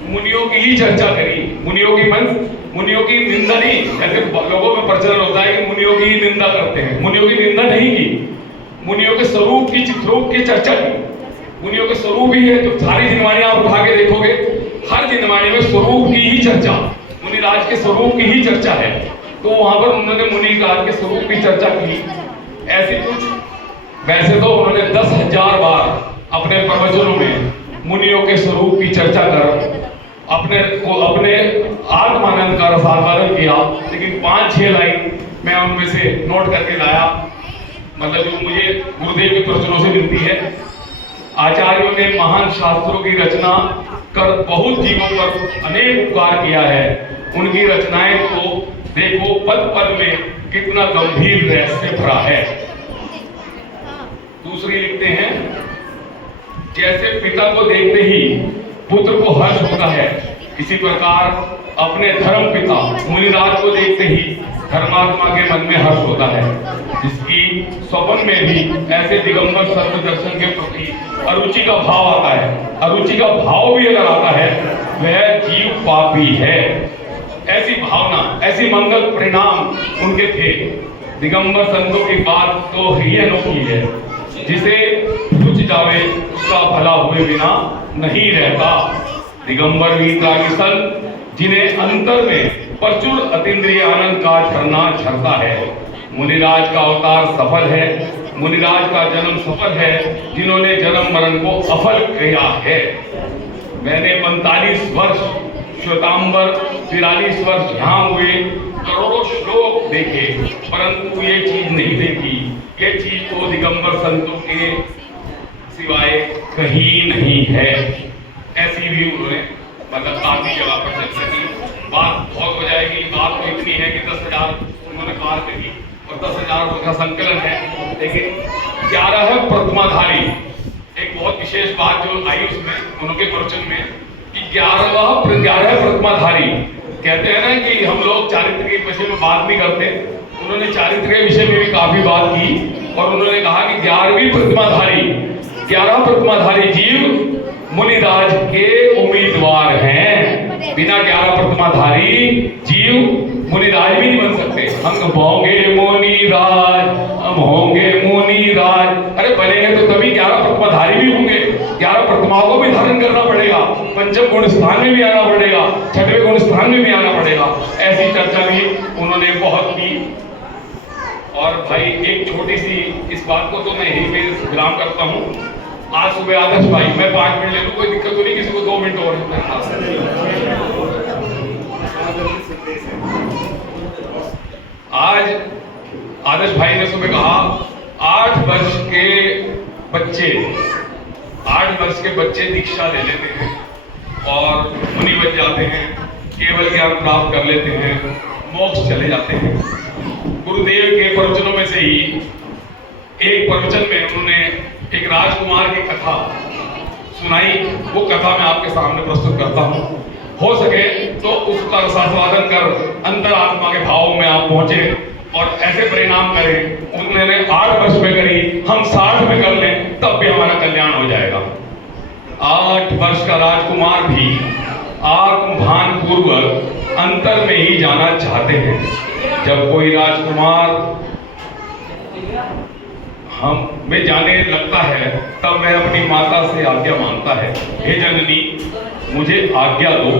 मुनियों की ही चर्चा करी। मुनियों की निंदा नहीं, ऐसे लोगों में प्रचलन होता है कि मुनियों की ही निंदा करते हैं। मुनियों की निंदा नहीं की, मुनियों के स्वरूप की चर्चा की। मुनियों के स्वरूप ही है। तो सारी जिनवाणी आप उठा के देखोगे, हर जिनवाणी में स्वरूप की ही चर्चा, मुनिराज के स्वरूप की ही चर्चा है। तो वहां पर उन्होंने मुनिराज के स्वरूप की चर्चा की। ऐसे कुछ, वैसे तो उन्होंने 10,000 बार अपने प्रवचनों में मुनियों के स्वरूप की चर्चा कर अपने आत्मानंद का रसास्वादन किया, लेकिन 5-6 लाइन मैं उनमें से नोट करके लाया, मतलब जो मुझे गुरुदेव के प्रवचनों से मिलती है। आचार्यों ने महान शास्त्रों की रचना कर बहुत जीवों पर अनेक उपकार किया है। उनकी रचनाएं को देखो, पद पद में कितना गंभीर रहस्य भरा है। दूसरी लिखते हैं, जैसे पिता को देखते ही पुत्र को हर्ष होता है, इसी प्रकार अपने धर्म पिता मुनिराज को देखते ही धर्मात्मा के मन में हर्ष होता है, जिसकी स्वप्न में भी ऐसे दिगंबर सत्य दर्शन के प्रति अरुचि का भाव आता है। अरुचि का भाव भी अगर आता है, वह जीव पापी है। ऐसी भावना, ऐसी मंगल परिणाम उनके थे। दिगंबर संतों की बात तो ही अनोखी है, जिसे कुछ जावे उसका भला हुए बिना नहीं रहता। दिगंबर वीतरागी संत, जिन्हें अंतर में प्रचुर अतीन्द्रिय आनंद का झरना झरता है। मुनिराज का अवतार सफल है, मुनिराज का जन्म सफल है, जिन्होंने जन्म मरण को अफल किया है। मैंने 45 वर्ष श्वेतांबर, 43 वर्ष यहाँ हुए, करोड़ों श्लोक देखे, परंतु ये चीज नहीं देखी। ये चीज तो दिगंबर संतों के सिवाय कहीं नहीं है। ऐसी भी उन्होंने मतलब काफी जगह पर चर्चा की। बात बहुत हो जाएगी। बात तो इतनी है कि 10,000 उन्होंने बात कही और 10,000 का संकलन है, लेकिन 11 है प्रतिमाधारी। एक बहुत विशेष बात जो आई उसमें उनके प्रवचन में कि 11 प्रतिमाधारी। कहते हैं ना कि हम लोग चारित्र के विषय में बात नहीं करते, उन्होंने चारित्र के विषय में भी काफी बात की और उन्होंने कहा कि 11वीं प्रतिमाधारी, 11 प्रतिमाधारी जीव मुनिराज के उम्मीदवार हैं। बिना 11 प्रतिमाधारी जीव मुनिराज भी नहीं बन सकते। हम होंगे मुनिराज, हम होंगे मुनिराज, अरे बनेंगे तो तभी 11 प्रतिमाधारी भी होंगे। 11 प्रतिमाओं को भी धारण करना पड़ेगा, पंचम गुण स्थान में भी आना पड़ेगा, छठवें गुण स्थान में भी आना पड़ेगा। ऐसी चर्चा भी उन्होंने बहुत की। और भाई एक छोटी सी इस बात को तो मैं यही पे विराम करता हूँ। आज सुबह आदर्श भाई, मैं 5 मिनट ले लूँ, कोई दिक्कत तो नहीं, किसी को 2 मिनट और आज आदर्श भाई ने सुबह कहा 8 वर्ष के बच्चे दीक्षा ले लेते हैं और मुनि बन जाते हैं, केवल ज्ञान प्राप्त कर लेते हैं, मोक्ष चले जाते हैं। गुरुदेव के प्रवचनों में से ही एक प्रवचन में उन्होंने एक राजकुमार की कथा सुनाई। वो कथा मैं आपके सामने प्रस्तुत करता हूँ। हो सके तो उसका रसास्वादन कर अंतरात्मा के भाव में आप पहुंचे और ऐसे परिणाम करें। उन्होंने 8 वर्ष में करी, हम 60 में कर लें, तब भी हमारा कल्याण हो जाएगा। 8 वर्ष का राजकुमार भी आत्मभान पूर्वक अंतर में ही जाना चाहते हैं। जब कोई राजकुमार हम में जाने लगता है तब वह अपनी माता से आज्ञा मांगता है, हे जननी मुझे आज्ञा दो,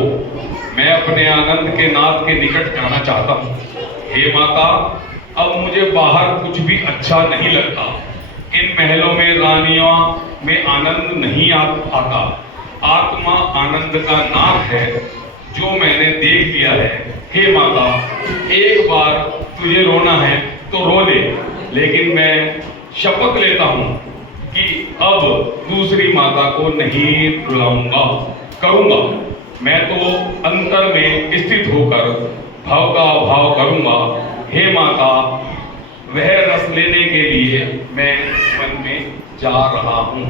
मैं अपने आनंद के नाथ के निकट जाना चाहता हूँ। हे माता, अब मुझे बाहर कुछ भी अच्छा नहीं लगता, इन महलों में रानियों में आनंद नहीं आता। आत्मा आनंद का नाम है जो मैंने देख लिया है। हे माता, एक बार तुझे रोना है तो रो ले, लेकिन मैं शपथ लेता हूं कि अब दूसरी माता को नहीं करूंगा। मैं तो अंतर में स्थित होकर भाव का भाव करूंगा। हे माता, वह रस लेने के लिए मैं वन में जा रहा हूं।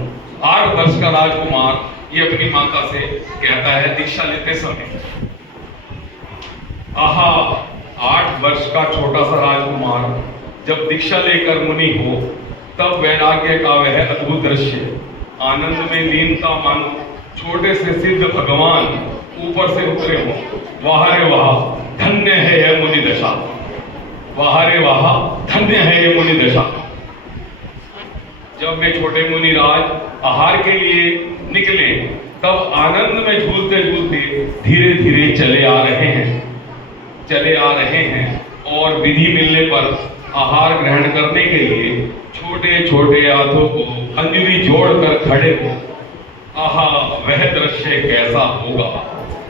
8 वर्ष का राजकुमार ये अपनी माता से कहता है दीक्षा लेते समय। आहा, 8 वर्ष का छोटा सा राजकुमार जब दीक्षा लेकर मुनि हो तब वैराग्य का वह अद्भुत दृश्य, आनंद में लीनता मानो छोटे से सिद्ध भगवान ऊपर से उतरे हो। वाह रे वाह, धन्य है यह मुनि दशा। वाह रे वाह, धन्य है यह मुनि दशा। जब वे छोटे मुनि राज आहार के लिए निकले तब आनंद में झूलते झूलते धीरे धीरे चले आ रहे हैं और विधि मिलने पर आहार ग्रहण करने के लिए छोटे छोटे हाथों को अंजलि जोड़कर खड़े हो। आहा, वह दृश्य कैसा होगा।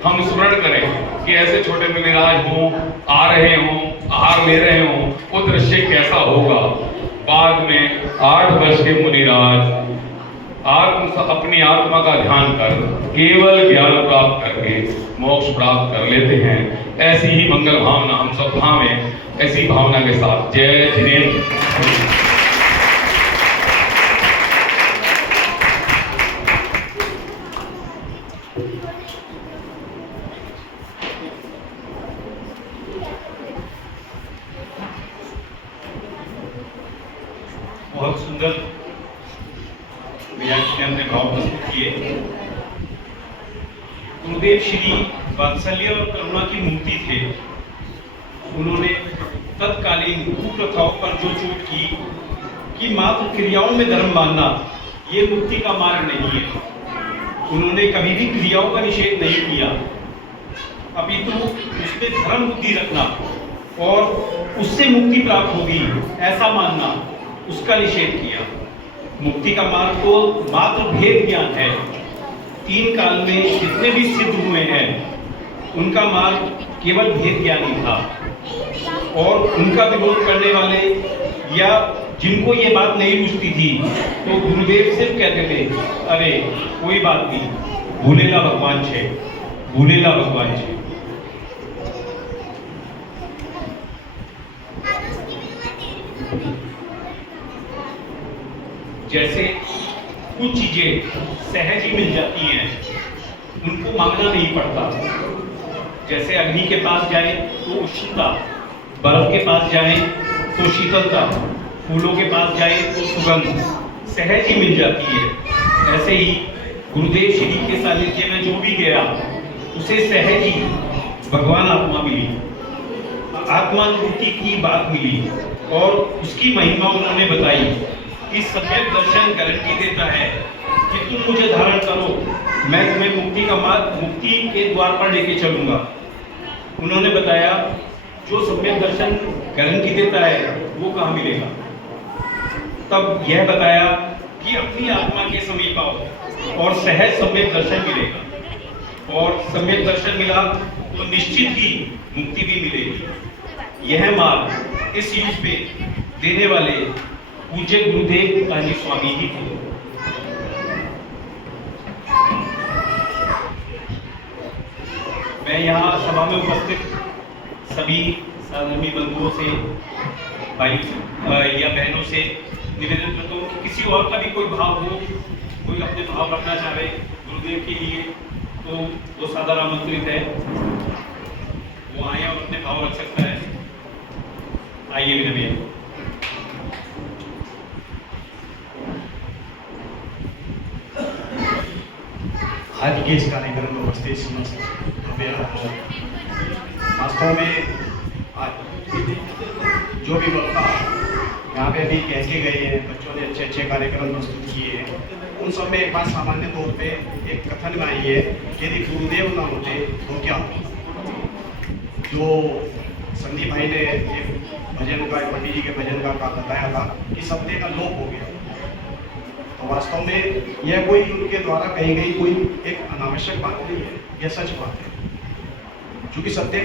हम स्मरण करें कि ऐसे छोटे मुनिराज हों, आ रहे हों, आहार ले रहे हों, वो दृश्य कैसा होगा। बाद में 8 वर्ष के मुनिराज अपनी आत्मा का ध्यान कर केवल ज्ञान प्राप्त करके मोक्ष प्राप्त कर लेते हैं। ऐसी ही मंगल भावना हम सब भावें, ऐसी भावना के साथ जय धीरेन्द्र। बहुत सुंदर व्याख्यान ने हमने भाव प्रस्तुत किए। गुरुदेव श्री वात्सल्य और करुणा की मूर्ति थे। उन्होंने तत्कालीन कुप्रथाओं पर जो चोट की कि मात्र क्रियाओं में धर्म मानना ये मुक्ति का मार्ग नहीं है। उन्होंने कभी भी क्रियाओं का निषेध नहीं किया, अपितु उसमें धर्म बुद्धि रखना और उससे मुक्ति प्राप्त होगी ऐसा मानना, उसका निषेध किया। मुक्ति का मार्ग तो मात्र भेद ज्ञान है। 3 काल में जितने भी सिद्ध हुए हैं उनका मार्ग केवल भेद ज्ञानी था, और उनका विरोध करने वाले या जिनको ये बात नहीं बुझती थी तो गुरुदेव सिर्फ कहते थे, अरे कोई बात नहीं, भूलेला भगवान छे, भूलेला भगवान छे। जैसे कुछ चीजें सहज ही मिल जाती हैं, उनको मांगना नहीं पड़ता। जैसे अग्नि के पास जाए तो उष्णता, बर्फ के पास जाए तो शीतलता, फूलों के पास जाए तो सुगंध सहज ही मिल जाती है। ऐसे ही गुरुदेव श्री के सानिध्य में जो भी गया उसे सहज ही भगवान आत्मा मिली, आत्मानुभूति की बात मिली और उसकी महिमा उन्होंने बताई। इस सम्यक दर्शन गारंटी देता है कि तुम मुझे धारण करो, मैं तुम्हें मुक्ति के द्वार पर लेके चलूंगा। उन्होंने बताया जो सम्यक दर्शन गारंटी देता है वो कहाँ मिलेगा। तब यह बताया कि अपनी आत्मा के समीप आओ और सहज सम्यक दर्शन मिलेगा, और सम्यक दर्शन मिला तो निश्चित ही मुक्ति भी मिलेगी। यह मार्ग इस युग पे देने वाले पूज्य गुरुदेव पानी स्वामी ही थे। मैं यहाँ सभा में उपस्थित सभी सहधर्मी बंधुओं से, भाई या बहनों से निवेदन करता हूँ कि किसी और का भी कोई भाव हो, कोई अपने भाव रखना चाहे गुरुदेव के लिए, तो वो सादर आमंत्रित है, वो आए और अपने भाव रख सकता है। आइए मेरे भैया। आज के इस कार्यक्रम में उपस्थित समस्त वास्तव में आज जो भी वक्ता यहाँ पे अभी कह के गए हैं, बच्चों ने अच्छे अच्छे कार्यक्रम प्रस्तुत किए हैं, उन सब में एक बात सामान्य तौर पे एक कथन में आई है कि यदि गुरुदेव ना होते तो क्या होता। जो संदीप भाई ने एक भजन का, पंडित जी के भजन का बताया था कि सत्य का लोप हो गया, तो वास्तव में यह कोई उनके द्वारा कही गई कोई एक अनावश्यक बात नहीं है, यह सच बात है। क्योंकि सत्य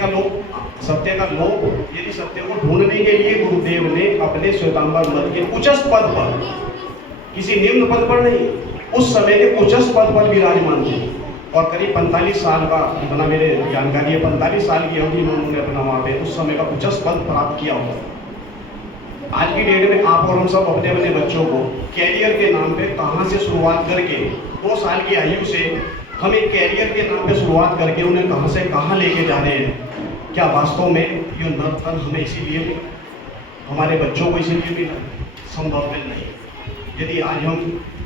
का लोप यदि सत्य को ढूंढने के लिए गुरुदेव ने अपने श्वेतांबर मत के उच्चस्थ पद पर, किसी निम्न पद पर नहीं, उस समय के उच्चस्थ पद पर विराजमान थे और करीब 45 साल का, इतना मेरे जानकारी है, 45 साल की अवधि में उन्होंने अपना वहाँ पे उस समय का उच्चस्थ पद प्राप्त किया होगा। आज की डेट में आप और हम सब अपने अपने बच्चों को कैरियर के नाम पे कहाँ से शुरुआत करके 2 साल की आयु से हम एक कैरियर के नाम पे शुरुआत करके उन्हें कहाँ से कहाँ लेके जा रहे हैं। क्या वास्तव में ये नर्तन हमें इसीलिए, हमारे बच्चों को इसीलिए भी संभव नहीं। यदि आज हम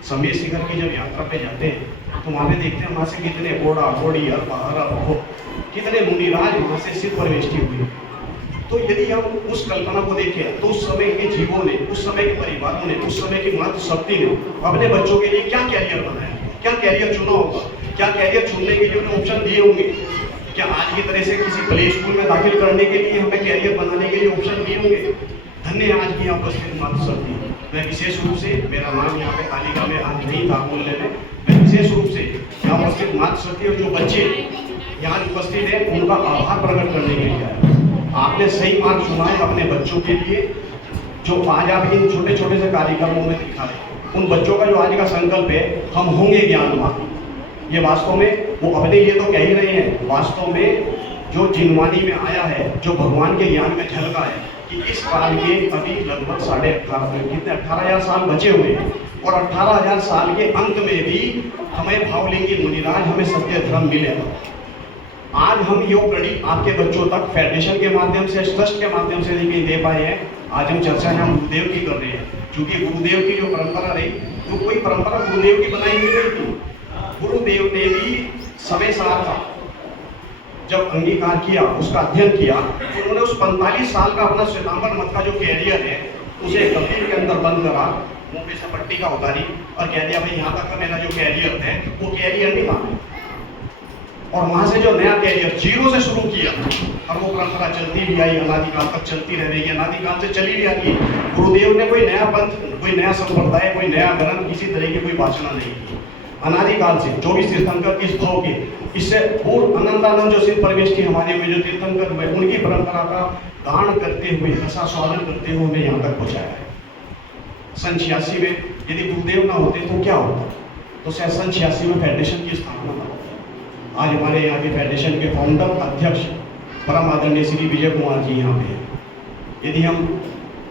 समीर शिखर की जब यात्रा पे जाते हैं तो वहाँ पे देखते हैं वहाँ से कितने घोड़ा घोड़ी कितने मुनिराज वहाँ से सिद्ध परवेष्टि हुई। तो यदि हम उस कल्पना को देखें तो उस समय के जीवों ने, उस समय के परिवारों ने, उस समय की मातृशक्ति ने अपने बच्चों के लिए क्या कैरियर बनाया, क्या कैरियर चुना होगा, क्या कैरियर चुनने के लिए उन्हें ऑप्शन दिए होंगे। क्या आज की तरह से किसी प्ले स्कूल में दाखिल करने के लिए हमें कैरियर बनाने के लिए ऑप्शन दिए होंगे। धन्य आज की यहाँ उपस्थित मातृशक्ति। मैं विशेष रूप से, मेरा नाम यहाँ पे तालिका में आज नहीं था बोलने में, मैं विशेष रूप से यहाँ उपस्थित मातृशक्ति और जो बच्चे यहाँ उपस्थित हैं उनका आभार प्रकट करने के लिए आया। आपने सही मार्ग चुना है अपने बच्चों के लिए, जो आज आप इन छोटे छोटे से कार्यक्रमों में दिखा रहे हैं। उन बच्चों का जो आज का संकल्प है, हम होंगे ज्ञानवान, ये वास्तव में वो अपने लिए तो कह ही रहे हैं, वास्तव में जो जिनवानी में आया है, जो भगवान के ज्ञान में झलका है कि इस काल के अभी लगभग 18,000 साल बचे हुए हैं और 18,000 साल के अंत में भी हमें भावलिंगी मुनिराज, हमें सत्य धर्म मिलेगा। आज हम योग कड़ी आपके बच्चों तक फेडरेशन के माध्यम से, ट्रस्ट के माध्यम से नहीं दे पाए हैं। आज हम चर्चा हम गुरुदेव की कर रहे हैं, क्योंकि गुरुदेव की जो परंपरा रही, तो कोई परंपरा गुरुदेव की बनाई हुई नहीं थी। गुरुदेव ने भी समय सार था, जब अंगीकार किया, उसका अध्ययन किया, तो उन्होंने उस 45 साल का अपना श्वेतांबर मत का जो कैरियर है उसे कबीर के अंदर बंद करा, मुंह पे से पट्टी का उतारी और कह दिया भाई यहाँ तक का मेरा जो कैरियर है वो कैरियर नहीं था। और वहां से जो नया कैरियर जीरो से शुरू किया और वो परंपरा चलती भी आई, अनादिकाल तक चलती रह रही है, अनादिकाल से चली भी आती है। गुरुदेव ने कोई नया पंथ, कोई नया संप्रदाय, कोई नया ग्रंथ, किसी तरह की कोई वाचना नहीं की। अनादिकाल से 24 तीर्थंकर की स्थव के, इससे पूर्व अनंतानंद जो सिद्ध परवेष्टि हमारे में जो तीर्थंकर हुए, उनकी परंपरा का गान करते हुए, रसास्वादन करते हुए उन्हें यहाँ तक पहुँचाया है। सन 86 में यदि गुरुदेव ना होते तो क्या होता, तो शायद सन 86 में फेडरेशन की स्थापना ना होती। आज हमारे यहाँ के फेडरेशन के फाउंडर अध्यक्ष परम आदरणीय श्री विजय कुमार जी यहाँ पे हैं। यदि हम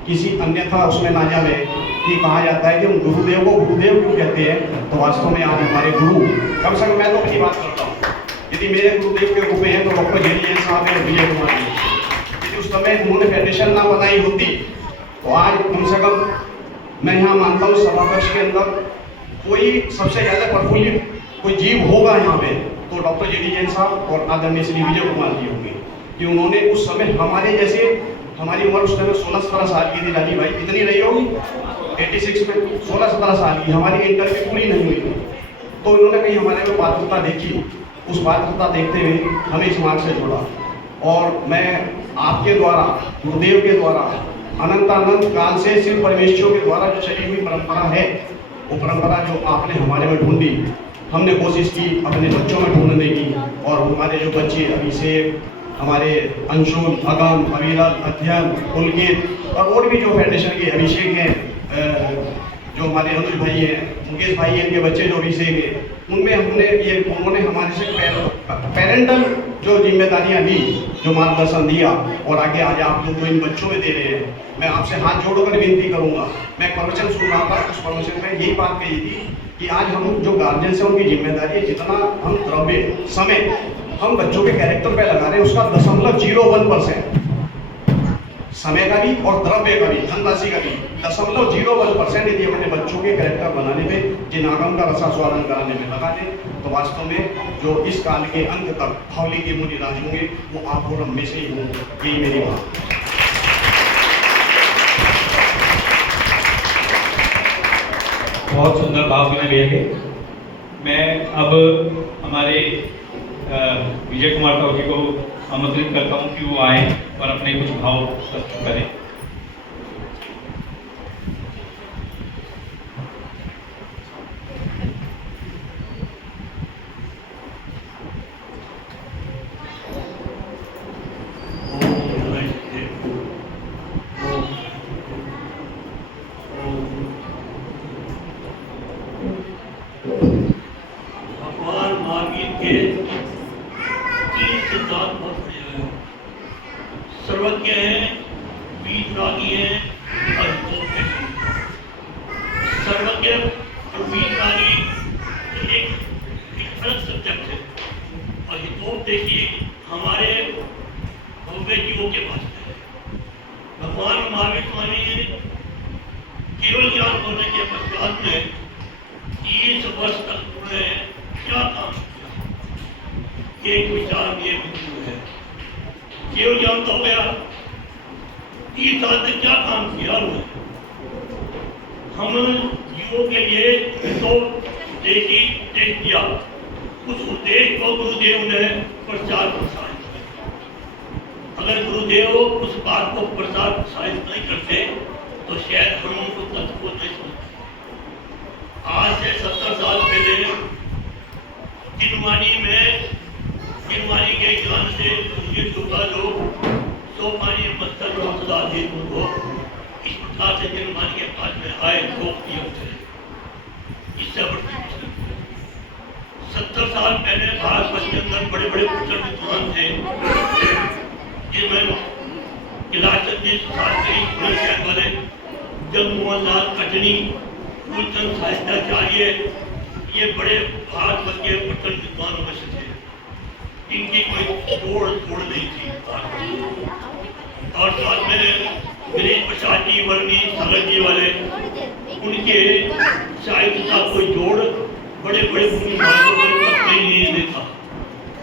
किसी अन्यथा उसमें ना जावे कि कहा जाता है कि हम गुरुदेव को गुरुदेव क्यों कहते हैं, तो वास्तव में आज हमारे गुरु, कम से कम मैं तो अपनी बात करता हूँ, यदि मेरे गुरुदेव के रूप में हैं तो डॉक्टर जेडी साहब है, विजय कुमार जी। यदि उस समय उन्होंने फेडरेशन ना बनाई होती तो आज कम से कम मैं यहाँ मानता हूँ सभाकक्ष के अंदर कोई सबसे ज़्यादा प्रफुल्लित कोई जीव होगा यहाँ पे तो डॉक्टर जेडी जैन साहब और आदरणीय श्री विजय कुमार जी होंगे, कि उन्होंने उस समय हमारे जैसे, हमारी उम्र उस समय 16-17 साल की थी राजीव भाई, कितनी रही होगी 86 में, 16-17 साल की, हमारी इंटर भी पूरी नहीं हुई थी। तो उन्होंने कहीं हमारे में पात्रता देखी, उस पात्रता देखते हुए हमें इस मार्ग से जोड़ा। और मैं आपके द्वारा, गुरुदेव के द्वारा, अनंतानंद काल से सिर्फ परमेश्वरों के द्वारा जो चली हुई परंपरा है, वो परंपरा जो आपने हमारे में ढूंढी, हमने कोशिश की अपने बच्चों में ढूंढने की। और हमारे जो बच्चे अभिषेक, हमारे अंशुल, अगम, अविरल, अध्ययन, पुलकित और भी जो फेडरेशन के अभिषेक हैं, जो हमारे अनुज भाई हैं, मुकेश भाई हैं, इनके बच्चे जो अभिषेक हैं, उनमें हमने ये, उन्होंने हमारे से पेरेंटल जो जिम्मेदारियां दी, जो मार्गदर्शन दिया, और आगे आज आप लोग जो इन बच्चों में दे रहे हैं, मैं आपसे हाथ जोड़कर विनती करूंगा। मैं प्रवचन सुन रहा था, उस प्रवचन में यही बात कही थी कि आज हम जो गार्जियन से उनकी जिम्मेदारी है, जितना हम द्रव्य, समय हम बच्चों के कैरेक्टर पे लगा रहे हैं, उसका 0.01% समय का भी और द्रव्य का भी, धनराशि का भी 0.01% यदि अपने बच्चों के कैरेक्टर बनाने में, जिनागम का रसास्वादन कराने में लगा दें, तो वास्तव में जो इस काल के अंत तक भावली के मुनि राज होंगे वो आप और हम में से ही होंगे। यही मेरी बात। बहुत सुंदर भाव में लिए गए। मैं अब हमारे विजय कुमार साहू जी को आमंत्रित करता हूं कि वो आए और अपने कुछ भाव प्रस्तुत करें। भगवान महावीर के तीन सिद्धांत बहुत बढ़िया है। सर्वज्ञ है, वीतरागी है और हितोपदेशी है। सर्वज्ञ और वीतरागी एक अलग सब्जेक्ट है और हितोपदेशी हमारे भव्य जीवों के वास्ते है। भगवान महावीर स्वामी ने केवल ज्ञान होने के पश्चात में 30 वर्ष तक उन्होंने क्या काम किया, एक विचार ये बिंदु है। केवल ज्ञान तो हो गया, 30 साल तक क्या काम किया उन्होंने। हम जीवों के लिए तो देखी देख दिया, उस उद्देश्य को गुरुदेव ने प्रचार प्रसारित किया। अगर गुरुदेव उस बात को प्रचार प्रसारित नहीं करते तो शायद हम उनको तत्व को नहीं समझते। आज से 70 साल पहले किनवानी के ज्ञान से ये चुका लोग सोपानी मत्सर रोजदार को इस प्रकार से किनवानी के पास में आए रोक दिए चले। इससे बढ़ती 70 साल पहले भारतवर्ष के अंदर बड़े बड़े पुत्र विद्वान थे, जिनमें किलाचंद शास्त्री वाले, जगमोहन लाल कटनी, फूलचंद साहित्याचार्य, ये बड़े भारतवर्ष के प्रचंड विद्वानों में से थे। इनकी कोई तोड़ नहीं थी। और साथ में गिरीश प्रसाद जी, वर्णी, सागर जी वाले, उनके साहित्य का कोई जोड़ बड़े बड़े मुनि महाराजों ने नहीं देखा।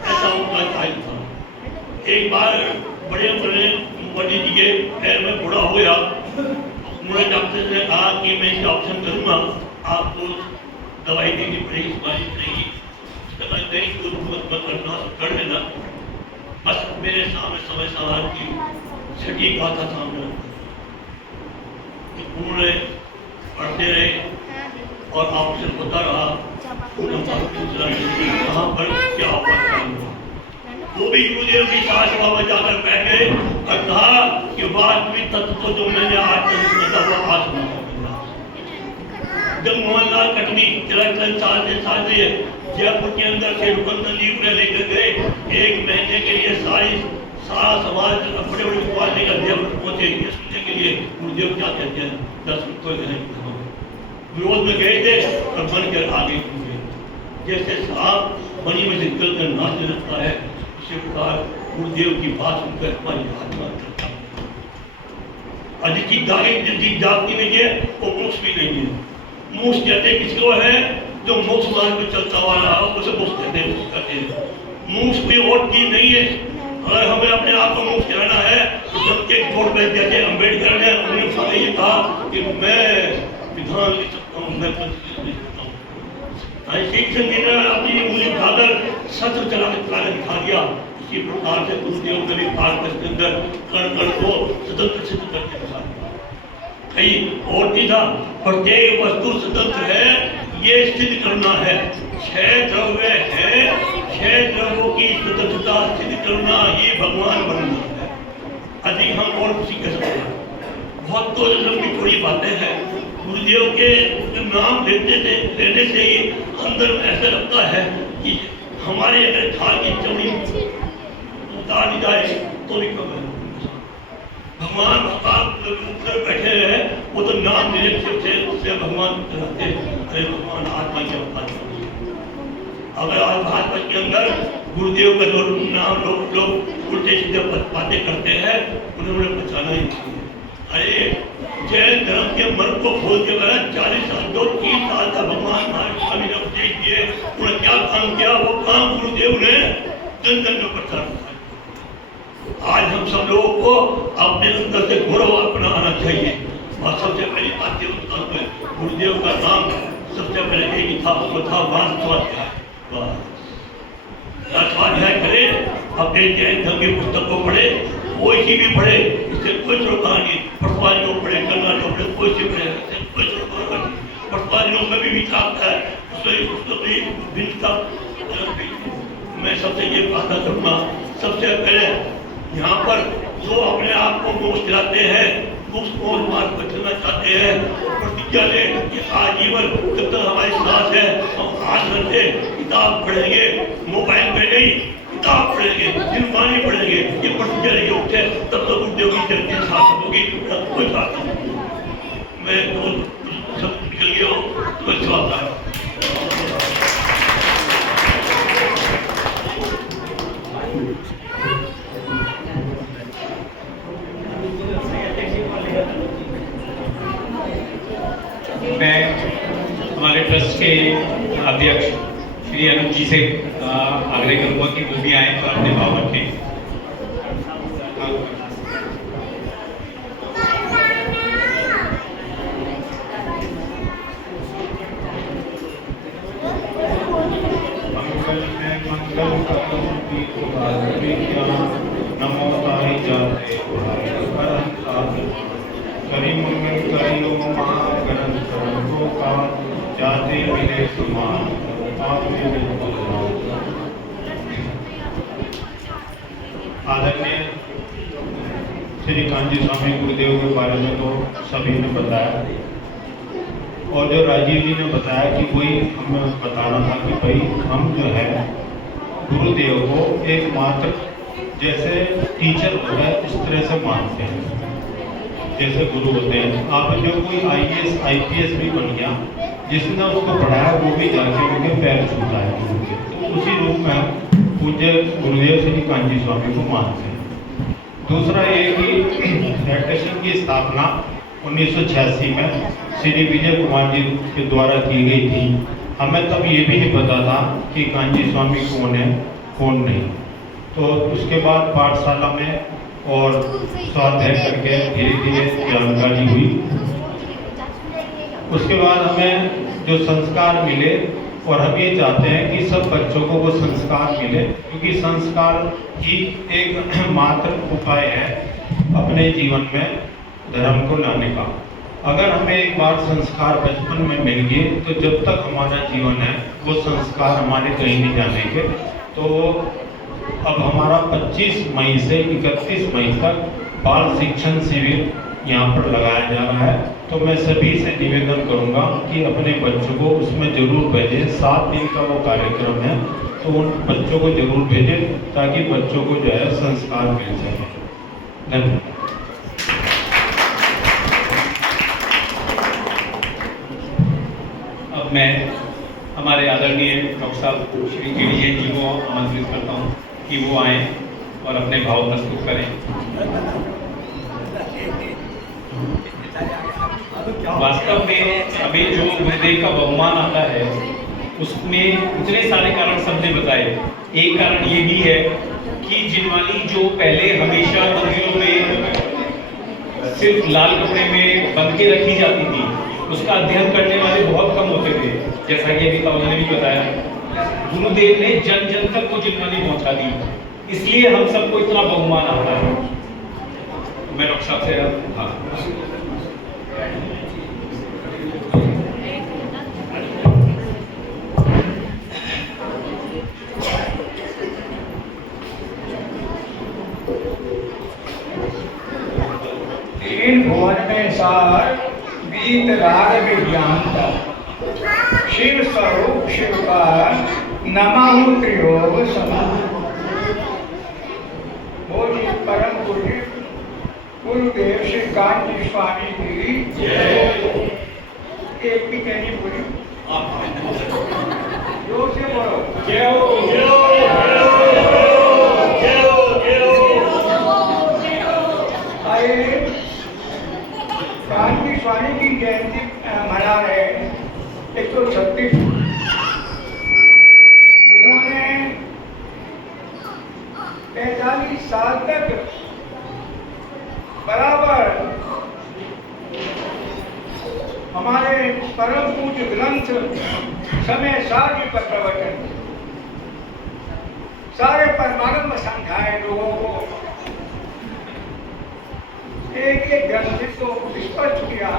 ऐसा उनका साहित्य था। एक बार बड़े बड़े पंडित जी के पैर में बूढ़ा हो गया। मुझे डॉक्टर ने कहा कि मैं इसका ऑप्शन करूंगा, आपको दवाई देनी पड़ेगी, मालिश करेगी। कर लेना, बस मेरे सामने समय सवाल की छठी गाथा सामने उन्होंने पढ़ते रहे और ऑप्शन होता रहा। कहाँ पर क्या हुआ, वो भी गुरुदेव की सभा में जाकर बैठे और कहा कि वास्तविक तत्व को जो मैंने आज सुना। जब मोहनलाल कटनी साल से जयपुर के अंदर से रुकन लेकर गए, 1 महीने के लिए सारा समाज बड़े बड़े विद्वान लेकर जयपुर पहुंचे ये सुनने के लिए गुरुदेव क्या कहते हैं। 10 विरोध में गए थे और बन कर आगे पहुंचे। जैसे सांप बनी में से निकल कर नाचने लगता है, इसी प्रकार गुरुदेव की बात सुनकर हमारी आत्मा करता है। जिसकी जाति नहीं है वो मोक्ष भी नहीं है। मोक्ष कहते किसको है, जो मोक्ष मार्ग में चलता हुआ रहा उसे मोक्ष कहते हैं। मोक्ष कोई और चीज नहीं है। अगर हमें अपने आप को मोक्ष कहना है तो जब के छोड़ पर जैसे अम्बेडकर ने उन्होंने ये कहा कि मैं विधान लिख सकता हूँ, मैं लिख सकता हूँ। ऐसे अपनी उंगली उठाकर सत्य चलाकर दिखा दिया। इसी प्रकार से गुरुदेव ने भी भारत के अंदर कण कण को स्वतंत्र सिद्ध करके दिखा दिया। कहीं और भी था, प्रत्येक वस्तु स्वतंत्र है ये सिद्ध करना है। 6 द्रव्य है, 6 द्रव्यों की स्वतंत्रता सिद्ध करना ये भगवान बनना है। अधिक हम और कुछ कह सकते हैं। बहुत तो लंबी थोड़ी बातें हैं। गुरुदेव के नाम लेने से ही अंदर में ऐसा लगता है कि हमारे अगर थाल की चौड़ी उतार दी जाए तो भी कम है। भगवान ऊपर बैठे हैं, वो तो नाम लेने से भगवान कराते हैं। अरे भगवान आत्मा के अवतार अगर आज भाजपा के अंदर गुरुदेव का जो नाम लोग उल्टे सीधे बातें करते हैं उन्हें बचाना ही चाहिए। अरे जैन धर्म के मर्म को खोल के गया 40 साल 3 साल का भगवान महावीर स्वामी ने उपदेश दिए, उन्होंने क्या काम किया? वो काम गुरुदेव ने जन जन में प्रचार किया। आज हम सब लोगों को अपने अंदर से गौरव अपना आना चाहिए। और सबसे पहली बात गुरुदेव का नाम सबसे पहले एक ही था, वो था मान स्वाध्याय। स्वाध्याय करें, अपने जैन धर्म की पुस्तक को पढ़े, कोई सी भी पढ़े, इससे कोई रोका नहीं। पटवारियों पढ़े, गंगा जो पढ़े, कोई सी पढ़े, इससे कोई रोका नहीं। पटवारियों में भी विचार है, उसको भी भिन्नता। मैं सबसे ये बात करूँगा, सबसे पहले यहाँ पर जो अपने आप को मोक्ष दिलाते हैं, उसको मार्ग पर चलना चाहते हैं, प्रतिज्ञा लें कि आजीवन जब तक हमारी सांस है हम 8 घंटे किताब पढ़ेंगे, मोबाइल पे नहीं, किताब पढ़ेंगे, जिनवानी पढ़ेंगे। ये प्रतिज्ञा लेके उठे तब तक गुरुदेव की चर्चा सार्थक होगी, कोई बात नहीं। मैं सब निकल गया हूँ, तो अच्छा आता है। मैं हमारे ट्रस्ट के अध्यक्ष श्री अनुज जी से आग्रह करूंगा कि वो भी आए और अपने भाव रखें। नमो ताई जाते करी मंगल करी ओम महागणन सर्वो का जाते मिले सुमान आदरणीय श्री कांजी स्वामी गुरुदेव के बारे में तो सभी ने बताया, और जो राजीव जी ने बताया कि वही हमें बताना था कि भाई हम जो है गुरुदेव को एकमात्र जैसे टीचर होता है इस तरह से मानते हैं, जैसे गुरु होते हैं। आप जो कोई IAS IPS भी बन गया, जिसने उसको पढ़ाया वो भी जाके उनके पैर छूता है गुरु के, तो उसी रूप में हम पूज्य गुरुदेव श्री कांजी स्वामी को मानते हैं। दूसरा ये कि फेडरेशन की स्थापना 1986 में श्री विजय कुमार जी के द्वारा की गई थी। हमें तब ये भी नहीं पता था कि कांजी स्वामी कौन है कौन नहीं। तो उसके बाद पाठशाला में और स्वाध्याय करके धीरे धीरे जानकारी हुई। उसके बाद हमें जो संस्कार मिले, और हम ये चाहते हैं कि सब बच्चों को वो संस्कार मिले, क्योंकि संस्कार ही एक मात्र उपाय है अपने जीवन में धर्म को लाने का। अगर हमें एक बार संस्कार बचपन में मिल गए तो जब तक हमारा जीवन है वो संस्कार हमारे कहीं नहीं जानेंगे। तो अब हमारा 25 मई से 31 मई तक बाल शिक्षण शिविर यहाँ पर लगाया जा रहा है। तो मैं सभी से निवेदन करूँगा कि अपने बच्चों को उसमें जरूर भेजें। 7 दिन का वो कार्यक्रम है, तो उन बच्चों को जरूर भेजें ताकि बच्चों को जो है संस्कार मिल सके। धन्यवाद। अब मैं हमारे आदरणीय डॉक्टर साहब श्री के जी जी को आमंत्रित करता हूँ कि वो आएँ और अपने भाव प्रस्तुत करें। वास्तव में अभी जो गुरुदेव का बहुमान आता है उसमें इतने सारे कारण सबने बताए। एक कारण ये भी है कि जिनवानी जो पहले हमेशा मंदिरों में सिर्फ लाल कपड़े में बंध के रखी जाती थी, उसका अध्ययन करने वाले बहुत कम होते थे। जैसा कि अभी उन्होंने भी बताया, गुरुदेव ने जन जन तक को जिनवानी पहुंचा दी, इसलिए हम सबको इतना बहुमान आता है। मैं डॉक्टर साहब से तीन भुवन में सार बीत राग विज्ञानता शिव स्वरूप शिव का नमः त्रियोग समान। बोलिए परम पूज्य गुरुदेव श्री कांजी स्वामी की एक भी कहनी बोली। जोर से बोलो। जय हो जय हो जय हो जय हो। आइए कांची स्वामी की जयंती मना रहे 136, जिन्होंने 45 साल तक बराबर हमारे परम पूज्य ग्रंथ समय सारणी पर प्रवचन, सारे परमानंद समझाए लोगों को, एक एक ग्रंथ को स्पष्ट किया,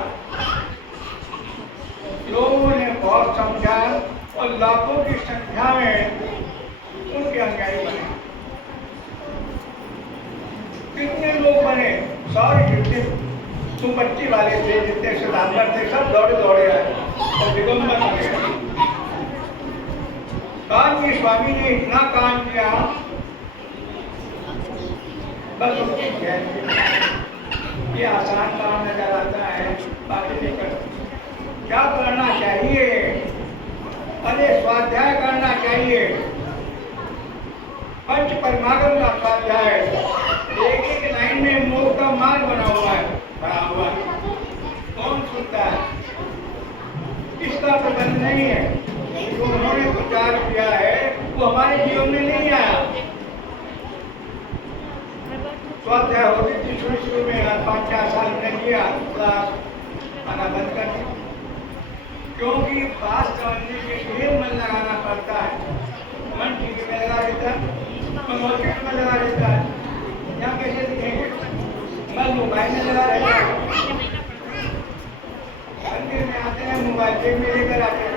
लोगों ने बहुत समझा और लाखों की संख्या में उनके अनुयायी बने। कितने लोग बने, सारे जितने सुपट्टी वाले थे, जितने सुधाकर थे, सब दौड़े दौड़े आए और दिगंबर बने। कांची स्वामी ने इतना काम किया, बस उसकी जयंती। ये आसान काम नजर आता है, बाकी नहीं करते। क्या करना चाहिए? अरे स्वाध्याय करना चाहिए, पंच परमागम का स्वाध्याय, एक एक लाइन में मोह का मार्ग बना हुआ है, बना हुआ है। कौन सुनता है? इसका प्रबंध नहीं है। जो उन्होंने प्रचार किया है वो हमारे जीवन में नहीं आया। स्वाध्याय होती थी शुरू में 5-4 साल में किया, क्लास आना बंद कर दिया, क्योंकि बात समझने के लिए मन लगाना पड़ता है। मन टीवी में लगा देता है, मन मार्केट में लगा देता है, यहाँ कैसे दिखेंगे? मन मोबाइल में लगा रहता है, मंदिर में आते हैं मोबाइल जेब में लेकर आते हैं,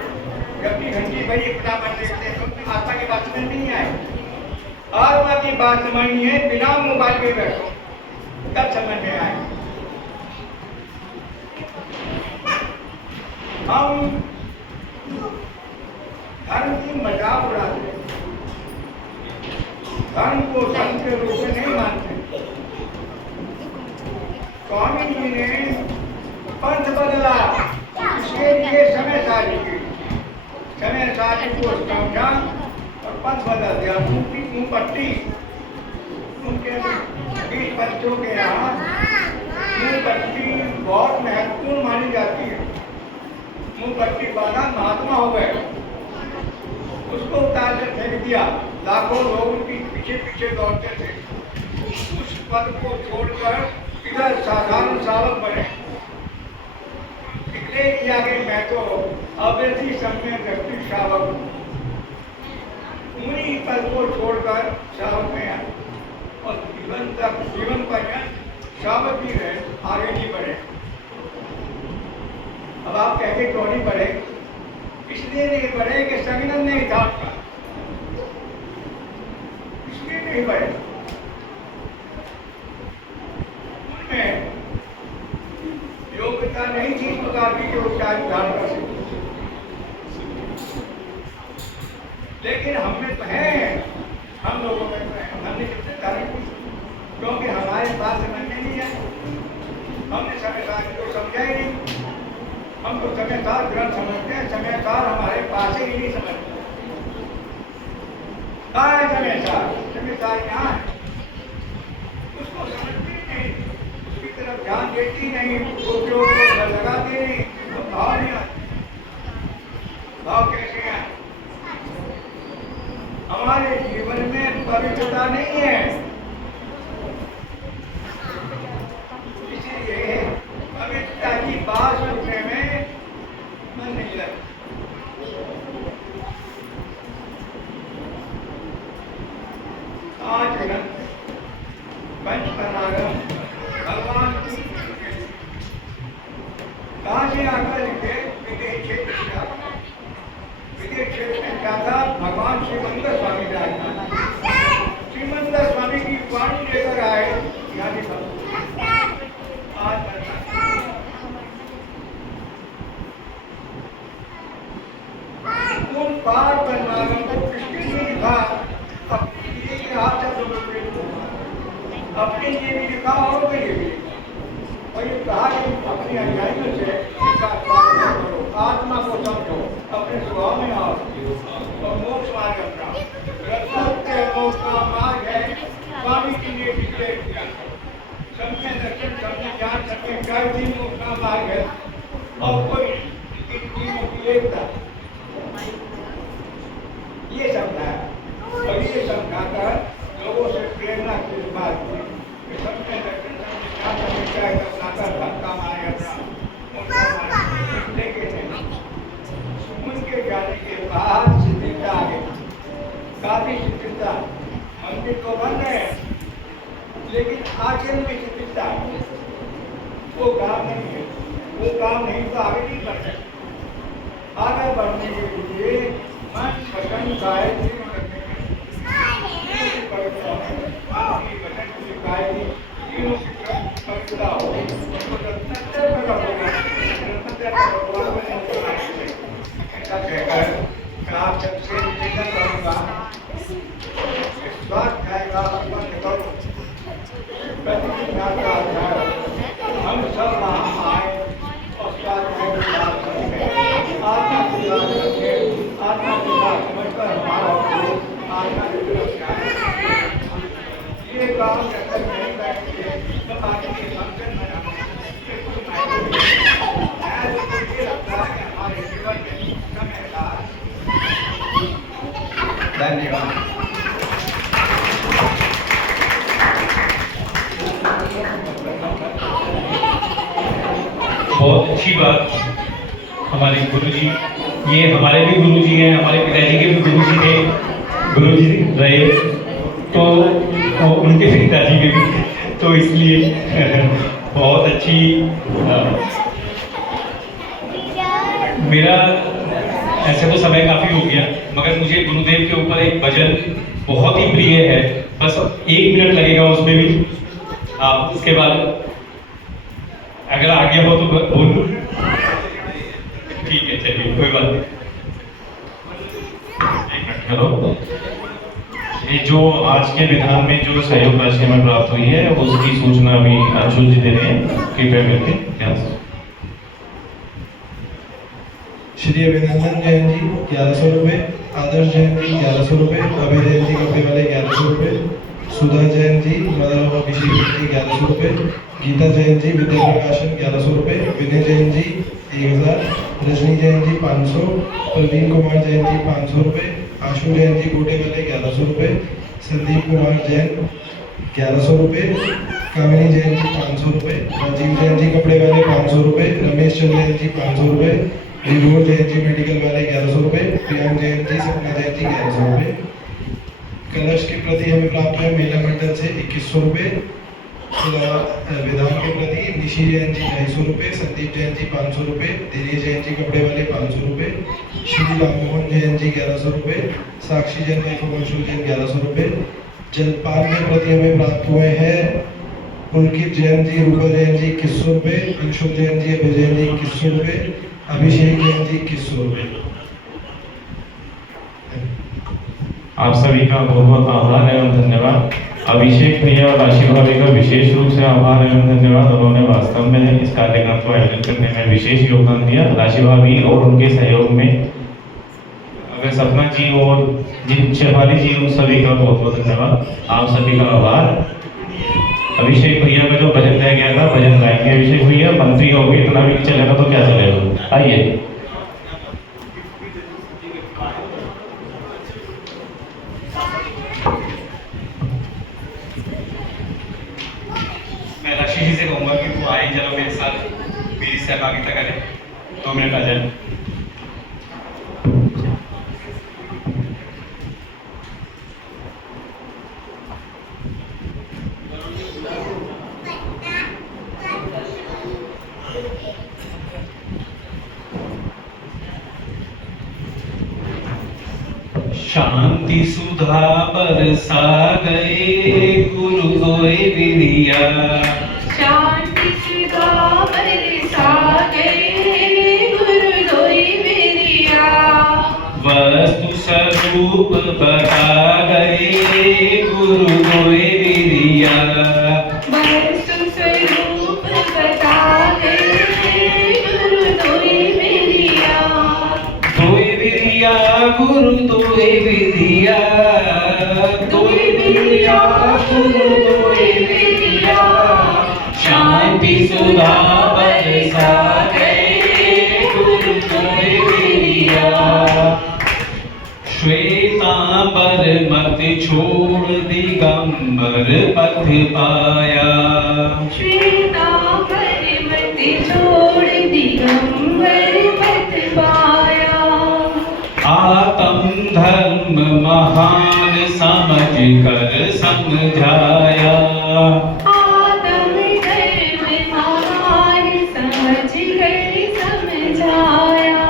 जबकि घंटी बड़ी फटाफट देखते हैं, तो आत्मा की बात समझ नहीं आए। आत्मा की बात समझनी है, बिना मोबाइल पे बैठो तब समझ में आए। हम धर्म की मजाक उड़ाते, धर्म को धर्म के रूप में नहीं मानते। स्वामी जी ने पंथ बदला, इसके लिए समय सारणी की, समय सारणी को समझा और पंथ बदल दिया। मुंह पट्टी, उनके 20 बच्चों के यहाँ मुंह पट्टी बहुत महत्वपूर्ण मानी जाती है। मुंह पट्टी वाला महात्मा हो गए, उसको उतार कर फेंक दिया। लाखों लोग उनके पीछे पीछे दौड़ते थे। उस पद को छोड़कर इधर साधारण सावक बने, निकले कि आगे मैं तो अवैधी समय व्यक्ति शावक हूँ। उन्हीं पद को छोड़कर शावक में आए और जीवन पर्यंत शावक ही रहे, आगे नहीं बढ़े। अब आप कहते क्यों नहीं बढ़े? इसलिए नहीं बढ़े कि संगठन नहीं था, इसलिए नहीं बढ़े। उनमें योग्यता नहीं थी इस प्रकार की जो उपचार धारण कर सकते, लेकिन हम में तो है, हम लोगों में तो है। हमने कितने तारीफ की, क्योंकि हमारे पास समझने नहीं है, हमने समय सारणी को समझा ही नहीं। हम तो समय सार ग्रंथ समझते हैं, समय सार हमारे पास ही नहीं समझते। कहाँ है समय सार? समय सार यहाँ है, उसको समझते ही नहीं, उसकी तरफ ध्यान देती नहीं, उपयोग को लगाते नहीं, तो भाव नहीं आते। भाव कैसे आए? हमारे जीवन में पवित्रता नहीं है, इसलिए पवित्रता की बात सुनने में मन नहीं लगता। आज पंच परमागम भगवान की कहाँ से आकर लिखे? विदेश क्षेत्र में क्या था? भगवान श्रीमंदर स्वामी विराजमान। श्रीमंदर स्वामी की वाणी लेकर आए, यहाँ लिखा आज उन पार परमागम को किसके लिए लिखा? अपने लिए हाथ से अपने लिए भी लिखा और के लिए भी लिखा। और ये कहा कि अपने अनुयायियों से आत्मा को समझो, अपने अपने स्वभाव में आओ और मोक्ष मार्ग अपनाओ। सत्य मोक्ष का मार्ग है स्वामी के लिए डिक्लेयर किया। सबके दर्शन, सबके ज्ञान, सबके कर्म ही मोक्ष का मार्ग है और कोई इन तीनों की एकता ये समझा और ये समझाकर लोगों से प्रेरणा की बात की कि सबके दर्शन, सबके ज्ञान, सबके कर्म अपनाकर धन का मार्ग अपना। लेकिन उनके जाने के बाद शिथिलता आ गई, काफी शिथिलता। मंदिर तो बन रहे हैं लेकिन आचरण में शिथिलता है। वो काम नहीं है, वो काम नहीं तो आगे नहीं बढ़ सकते। आगे बढ़ने के लिए मन वचन काया तीनों करने की पवित्रता हो। ऐसा कहकर आप सबसे निवेदन करूंगा, स्वाध्याय का संबंध करो। प्रतिज्ञा का अध्याय हम सब वहाँ आए और स्वाध्याय की बात करेंगे। आत्मा की बात करके आत्मा की बात समझकर हमारा उपयोग आत्मा की तरफ जाए। ये काम जब तक नहीं करेंगे तो आगे की फंक्शन में मुझे लगता है कि हमारे जीवन में समय का। धन्यवाद। बहुत अच्छी बात। हमारे गुरुजी, ये हमारे भी गुरुजी हैं, हमारे पिताजी के भी गुरुजी थे, गुरुजी रहे तो उनके पिताजी के भी, तो इसलिए बहुत अच्छी। मेरा ऐसे तो समय काफी हो गया, मगर मुझे गुरुदेव के ऊपर एक भजन बहुत ही प्रिय है। बस 1 मिनट लगेगा उसमें भी, आप उसके बाद अगर आगे हो तो बोलो। ठीक है, चलिए, कोई बात नहीं। हेलो, ये जो आज के विधान में जो सहयोग राशि हमें प्राप्त हुई है उसकी सूचना अभी अंशुल जी दे रहे हैं, कृपया करके। श्री अभिनंदन जैन जी 1100 रुपये, आदर्श जैन जी 1100 रुपये, अभय जैन जी कपड़े वाले 1100 रुपये, सुधा जैन जी मदर ऑफ अभिषेक जी 1100 रुपये, गीता जैन जी विद्या प्रकाशन 1100 रुपये, विनय जैन जी 1000, रजनी जैन जी 500, प्रवीण कुमार जैन जी 500 रुपये, आशु जैन जी कोटे वाले 1100 रुपये, संदीप कुमार जैन 1100 रुपये, कामिनी जैन जी 500 रुपये, राजीव जैन जी कपड़े वाले 500 रुपये, रमेश चंद जैन जी 500 रुपये, विभोर जैन जी मेडिकल वाले 1100 रुपये, प्रियांक जैन जी सपना जैन जी 1100 रुपये। कलश के प्रति हमें प्राप्त हुए मेला मंडल से 2100 रुपये, विधान के प्रति निशी जैन जी 250 रुपये, संदीप जैन जी 500 रुपये, दिनेश जैन जी कपड़े वाले 500 रुपये, श्री राममोहन जैन जी 1100 रुपये, साक्षी जैन लाइफ जैन 1100 रुपये। जलपान के प्रति हमें प्राप्त हुए हैं पुलकित जैन जी, रूपा जैन जी 2100 रुपये, अंशुल जैन जी, अभय जैन जी 2100 रुपये, अभिषेक जैन जी 2100 रुपये। आप सभी का बहुत बहुत आभार एवं धन्यवाद। अभिषेक भैया और राशि भाभी का विशेष रूप से आभार एवं धन्यवाद। उन्होंने वास्तव में इस कार्यक्रम को आयोजित करने में विशेष योगदान दिया। राशि भाभी और उनके सहयोग में अगर सपना जी और जिन शेफाली जी, उन सभी का बहुत बहुत धन्यवाद। आप सभी का आभार। अभिषेक भैया का जो भजन गाया गया था, भजन गाएंगे अभिषेक भैया। मंत्री हो गए, इतना भी नहीं चलेगा तो क्या चलेगा। आइए। मैं राशि जी से कहूँगा कि वो आए, चलो मेरे साथ मेरी सहभागिता करें। 2 मिनट आ जाए। शांति सुधा बरसा गए गुरु गोए विरिया, शांति सुधा बरसा गए गुरु गोए विरिया, वस्तु स्वरूप बता गए गुरु गोए विरिया, वस्तु स्वरूप बता गए गुरु गोए विरिया, गोए गुरु तोय विद्या, तोय विद्या गुरु तोय विद्या, शांति सुधा बरसा गए गुरु तोय विद्या। श्वेतांबर मत छोड़ दिगंबर पथ पाया, श्वेतांबर मत छोड़ दिगंबर पथ पाया। आत्म धर्म महान समझ कर समझाया, आत्म धर्म महान समझ कर समझाया।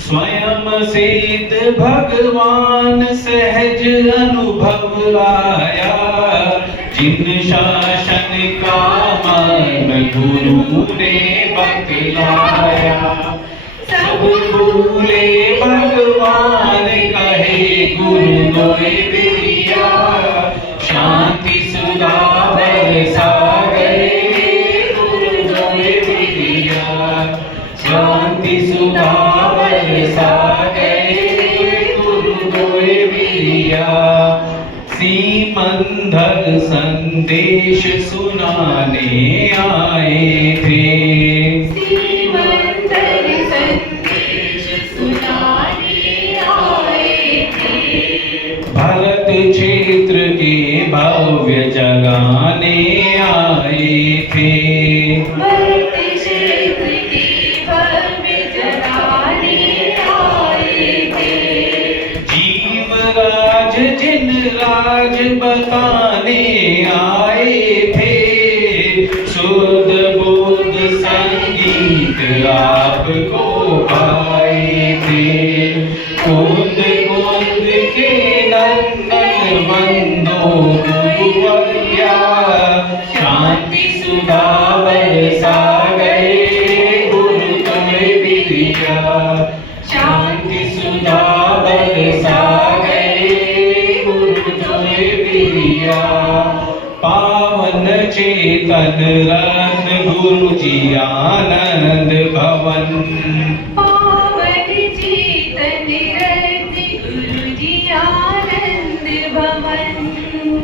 स्वयं सिद्ध भगवान सहज अनुभव आया, जिन शासन का मन गुरु ने बतलाया। सब भूले भगवान कहे गुरु तोय विद्या, शांति सुधा बरसा गए गुरु तोय विद्या, शांति सुधा बरसा गए गुरु तोय विद्या। सीमंधर संदेश सुनाने आए थे, सीमंधर संदेश सुनाने आए थे। भरत क्षेत्र के भव्य जगाने आए थे, भरत क्षेत्र के भव्य जगाने आए थे। जीवराज जिन राज बताने आए थे, शुद्ध बुद्ध संगीत आपको पाए थे। कुंद कुंद के नंदन बंदो गुरुवर्या, शांति सुधा बरसा गए गुरु तोय विद्या, शांति सुधा बरसा गए गुरु तोय विद्या। पावन चेतन रत्न गुरु जी आनंद भवन, पावन चेतन रत्न गुरु जी आनंद भवन।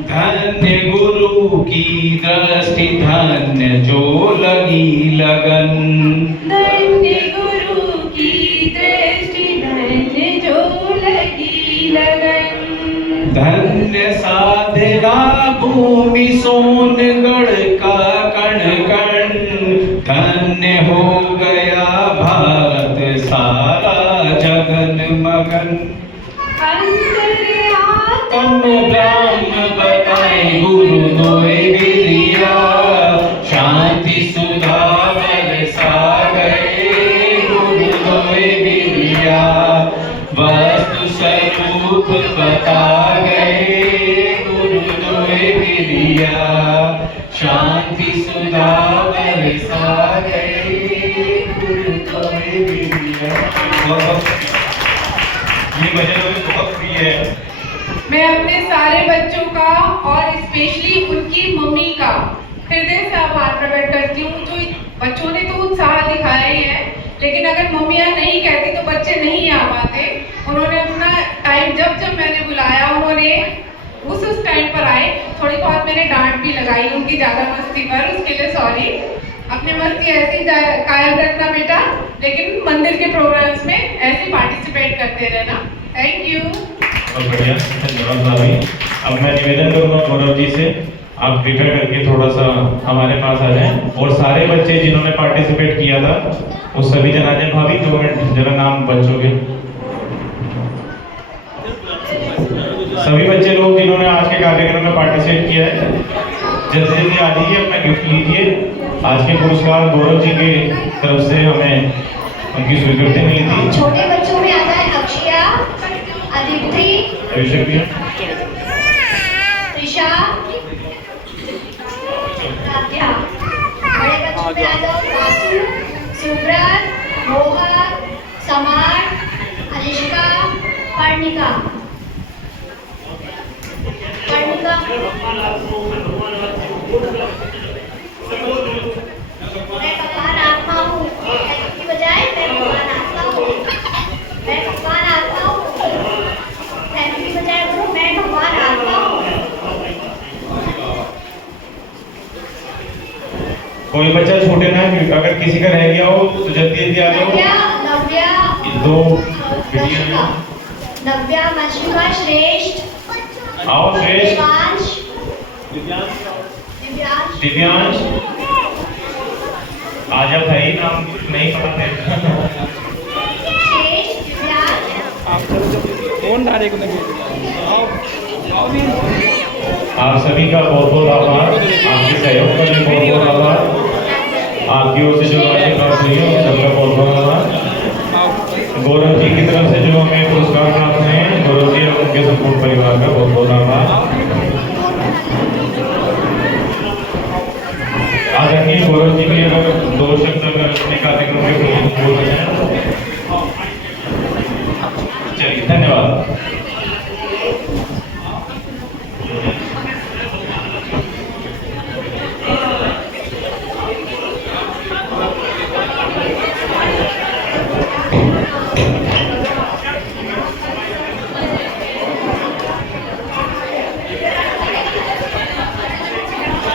धन्य गुरु की दृष्टि धन्य जो लगी लगन, धन्य गुरु की दृष्टि धन्य जो लगी लगन। धन्य साधना भूमि सोनगढ़ का कण कण, धन्य हो गया भारत सारा जगन मगन। आत्म ब्रह्म बताए गुरु तोय विद्या, शांति सुधा बरसा गए गुरु तोय विद्या। वस्तु स्वरूप बता गए गुरु तोय विद्या, शांति सुधा बरसा गए गुरु तोय विद्या। ये भजन हमें बहुत प्रिय है। मैं अपने सारे बच्चों का और स्पेशली उनकी मम्मी का हृदय से आभार प्रकट करती हूँ। जो बच्चों ने तो उत्साह दिखाया ही है, लेकिन अगर मम्मियाँ नहीं कहती तो बच्चे नहीं आ पाते। उन्होंने अपना टाइम जब जब मैंने बुलाया उन्होंने उस टाइम पर आए। थोड़ी बहुत मैंने डांट भी लगाई उनकी ज़्यादा मस्ती पर, उसके लिए सॉरी। अपनी मस्ती ऐसी कायम रखना बेटा, लेकिन मंदिर के प्रोग्राम्स में ऐसे पार्टिसिपेट करते रहना। Thank you. बहुत बढ़िया, धन्यवाद भाभी। अब मैं निवेदन करूंगा गौरव जी से, आप कृपया करके थोड़ा सा हमारे पास आ जाएं और सारे बच्चे जिन्होंने पार्टिसिपेट किया था वो सभी जन आ जाएं। भाभी 2 मिनट जरा नाम बच्चों के, सभी बच्चे लोग जिन्होंने आज के कार्यक्रम में पार्टिसिपेट किया है जल्दी जल्दी आ जाइए, अपना गिफ्ट लीजिए। आज के पुरस्कार गौरव जी की तरफ से हमें उनकी स्वीकृति मिली थी। छोटे बच्चों में आता है अक्षया, अदिति, त्रिशा, प्राज्ञा। बड़े बच्चों में आ जाओ रासु, सुब्रत, मोहन, समार, अलिश्का, पर्णिका। मैं भगवान आत्मा हूँ, की बजाय मैं भगवान आत्मा हूँ। मैं भगवान आत्मा हूँ। कोई बच्चा छूटे ना, अगर किसी का रह गया हो तो जल्दी जल्दी आ जाओ। नव्या दो बेटियां नव्या मशरूका श्रेष्ठ, आओ श्रेष्ठ, दिव्यांश, दिव्यांश आजा भाई, नाम नहीं पता थे। श्रेष्ठ, दिव्यांश, आप सभी का बहुत बहुत आभार, आपके सहयोग का भी बहुत बहुत आभार, आपकी ओर से जो राशि प्राप्त हुई है सबका बहुत बहुत आभार। गौरव जी की तरफ से जो हमें